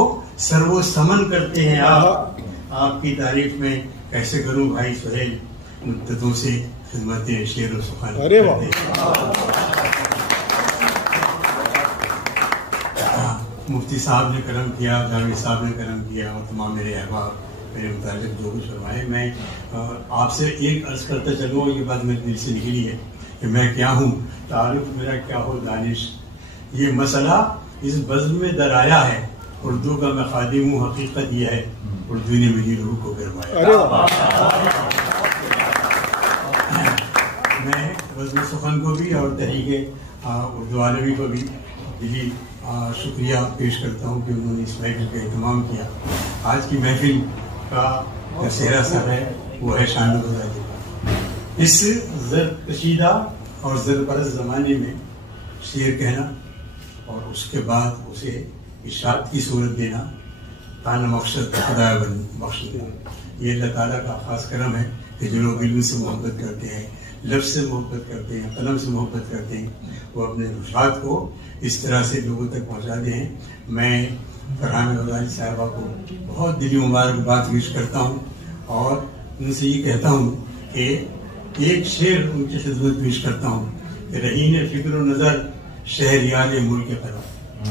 سر و سمن کرتے ہیں آپ۔ آپ کی تعریف میں کیسے کروں بھائی سہیل، مدتوں سے خدمت شعر و سخن کرتے ہیں۔ مفتی صاحب نے کرم کیا، جاوید صاحب نے کرم کیا، اور تمام میرے احباب میرے متعلق جو کچھ فرمائے۔ میں آپ سے ایک عرض کرتا چلوں، یہ بات میرے دل سے نکلی ہے کہ میں کیا ہوں، تعارف میرا کیا ہو دانش، یہ مسئلہ اس بزم میں درایا ہے، اردو کا میں خادم ہوں، حقیقت یہ ہے اردو نے میری روح کو گرمایا۔ میں بزم سخن کو بھی اور تحریک اردو عالمی کو بھی دلی شکریہ پیش کرتا ہوں کہ انہوں نے اس محفل کا اہتمام کیا۔ آج کی محفل کا جو سہرا سر ہے وہ ہے شان و بزاجی۔ اس زر کشیدہ اور زر پرست زمانے میں شعر کہنا اور اس کے بعد اسے ارشاد کی صورت دینا، تانا مقصد خدا بخش دینا، یہ اللہ تعالیٰ کا خاص کرم ہے کہ جو لوگ علم سے محبت کرتے ہیں، لفظ سے محبت کرتے ہیں، قلم سے محبت کرتے ہیں، وہ اپنے ارشاد کو اس طرح سے لوگوں تک پہنچاتے ہیں۔ میں فرحانہ غزالی صاحبہ کو بہت دلی مبارکباد پیش کرتا ہوں اور ان سے یہ کہتا ہوں کہ ایک شعر ان کی خدمت پیش کرتا ہوں کہ رہین فکر و نظر شہریال ملک قلم،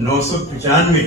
995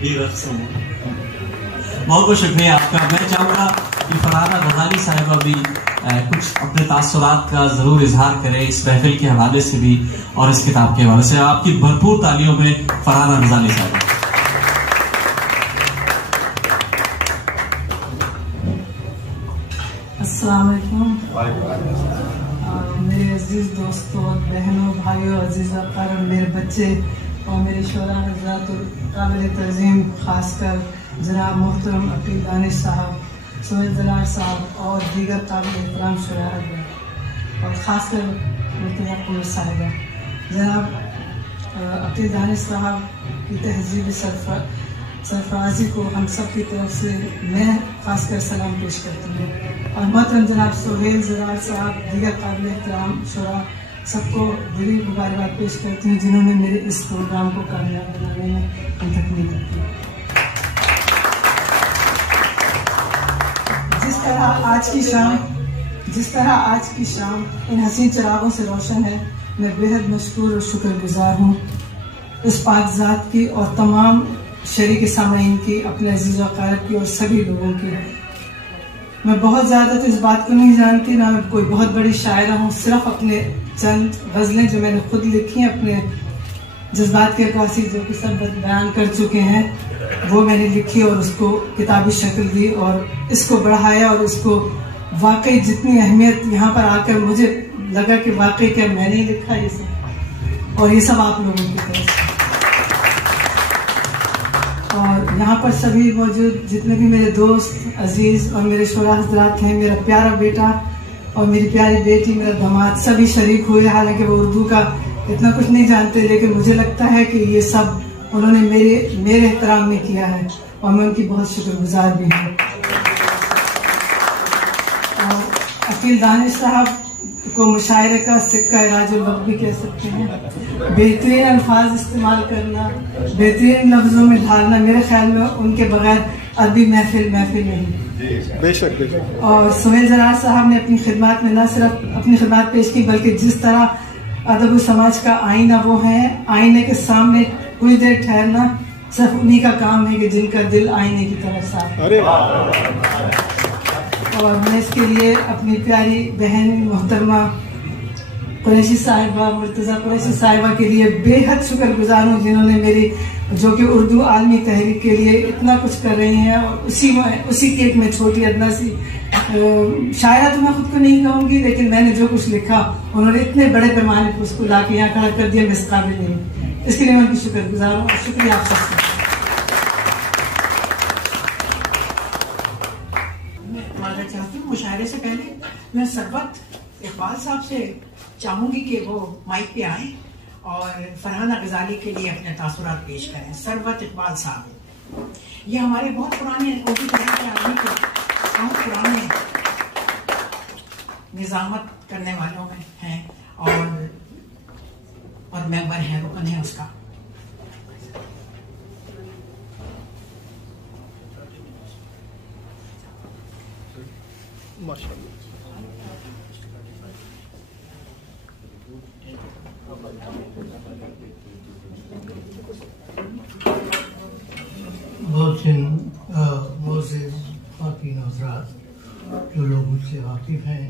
بھی رقص میں. بہت بہت شکریہ آپ کا. میں چاہوں گا کہ فرحانہ غزالی صاحبہ بھی کچھ اپنے تاثرات کا ضرور اظہار کریں اس محفل کے حوالے سے بھی اور اس کتاب کے حوالے سے. آپ کی بھرپور تالیوں میں فرحانہ غزالی صاحبہ. السلام علیکم. میرے عزیز دوستوں اور بہنوں بھائیوں عزیز اقارب میرے بچے اور میرے شعراء حضرات قابل ترجیم خاص کر جناب محترم عقیل دانش صاحب سہیل جلال صاحب اور دیگر قابل احترام شعراء حضرات اور خاص کر مرتضیٰ قمر صاحبہ. جناب عقیل دانش صاحب کی تہذیب سرفرازی کو ہم سب کی طرف سے میں خاص کر سلام پیش کرتی ہوں اور محترم جناب سہیل جلال صاحب دیگر قابل احترام شعراء سب کو دلی مبارکباد پیش کرتی ہوں جنہوں نے میرے اس پروگرام کو کامیاب بنانے میں منتقلی کی. جس طرح آج کی شام ان حسین چراغوں سے روشن ہے میں بے حد مشکور اور شکر گزار ہوں اس پاک ذات کی اور تمام شریک سامعین کی, اپنے عزیز و اقارب کی اور سبھی لوگوں کی. میں بہت زیادہ تو اس بات کو نہیں جانتی, نہ میں کوئی بہت بڑی شاعرہ ہوں. صرف اپنے چند غزلیں جو میں نے خود لکھی ہیں اپنے جذبات کے عکاسی جو کہ سب بیان کر چکے ہیں وہ میں نے لکھی اور اس کو کتابی شکل دی اور اس کو بڑھایا اور اس کو واقعی جتنی اہمیت یہاں پر آ کر مجھے لگا کہ واقعی کیا میں نے لکھا یہ سب اور یہ سب آپ لوگوں کی طرف سے. اور یہاں پر سبھی موجود جتنے بھی میرے دوست عزیز اور میرے شعراء حضرات ہیں, میرا پیارا بیٹا اور میری پیاری بیٹی, میرا داماد سبھی شریک ہوئے. حالانکہ وہ اردو کا اتنا کچھ نہیں جانتے لیکن مجھے لگتا ہے کہ یہ سب انہوں نے میرے احترام میں کیا ہے اور میں ان کی بہت شکر گزار بھی ہوں. اور عقیل دانش صاحب کو مشاعرے کا سکہ راج الوقت بھی کہہ سکتے ہیں. بہترین الفاظ استعمال کرنا, بہترین لفظوں میں ڈھالنا, میرے خیال میں ان کے بغیر عربی محفل نہیں. بے شک. اور سہیل جلال صاحب نے اپنی خدمات میں نہ صرف اپنی خدمات پیش کی بلکہ جس طرح ادب و سماج کا آئینہ وہ ہیں, آئینے کے سامنے کچھ دیر ٹھہرنا صرف انہی کا کام ہے کہ جن کا دل آئینے کی طرف صاف ہے. اور میں اس کے لیے اپنی پیاری بہن محترمہ قریشی صاحبہ مرتضیٰ قریشی صاحبہ کے لیے بے حد شکر گزار ہوں جنہوں نے میری جو کہ اردو عالمی تحریک کے لیے اتنا کچھ کر رہی ہیں. اور اسی کیک میں چھوٹی ادنا سی شاعرہ تو میں خود کو نہیں کہوں گی لیکن میں نے جو کچھ لکھا انہوں نے اتنے بڑے پیمانے پر اس کو لا کے یہاں کھڑا کر دیا, میں اس قابل نہیں. اس کے لیے میں ان کی شکر گزار ہوں اور شکریہ آپ سب کا. میں معذرت چاہتی ہوں مشاعرے سے پہلے میں ثروت اقبال صاحب سے چاہوں گی کہ وہ مائک پہ آئیں اور فرحانہ غزالی کے لیے اپنے تاثرات پیش کریں. ثروت اقبال صاحب یہ ہمارے بہت پرانے اردو تحریک کے آدمی کے بہت پرانے نظامت کرنے والوں میں ہیں اور ممبر ہیں, رکن ہے اس کا. بہت سے معزز خواتین حضرات جو لوگ مجھ سے واقف ہیں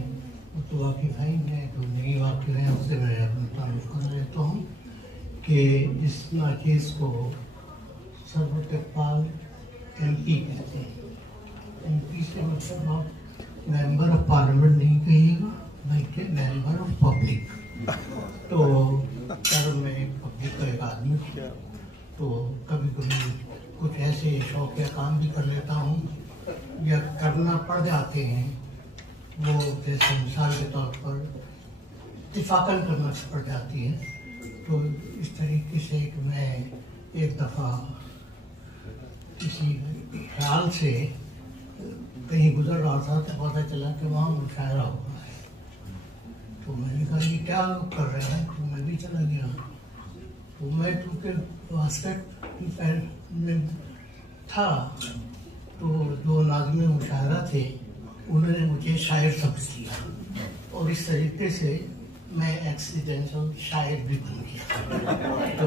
وہ تو واقف ہیں, جو نہیں واقف ہیں اس سے میں اپنا تعارف کر لیتا ہوں کہ اس ناچیز کو ثروت اقبال MP کہتے ہیں. MP سے مطلب آپ ممبر آف پارلیمنٹ نہیں کہیے گا بلکہ ممبر آف پبلک. تو خیر میں پبلک کا ایک آدمی ہوں تو کبھی کبھی کچھ ایسے شوقیہ کام بھی کر لیتا ہوں یا کرنا پڑ جاتے ہیں. وہ جیسے مثال کے طور پر اتفاقاً کرنا پڑ جاتی ہے. تو اس طریقے سے کہ میں ایک دفعہ کسی خیال سے کہیں گزر رہا تھا تو پتہ چلا کہ وہاں مشاعرہ ہو رہا ہے. تو میں نے کہا یہ کیا لوگ کر رہے ہیں, تو میں بھی چلا گیا. تو میں چونکہ واسکٹ میں تھا تو جو ناظم مشاعرہ تھے انہوں نے مجھے شاعر سمجھ کیا اور اس طریقے سے میں ایکسیڈنشل شاعر بھی بن گیا. تو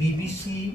BBC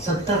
70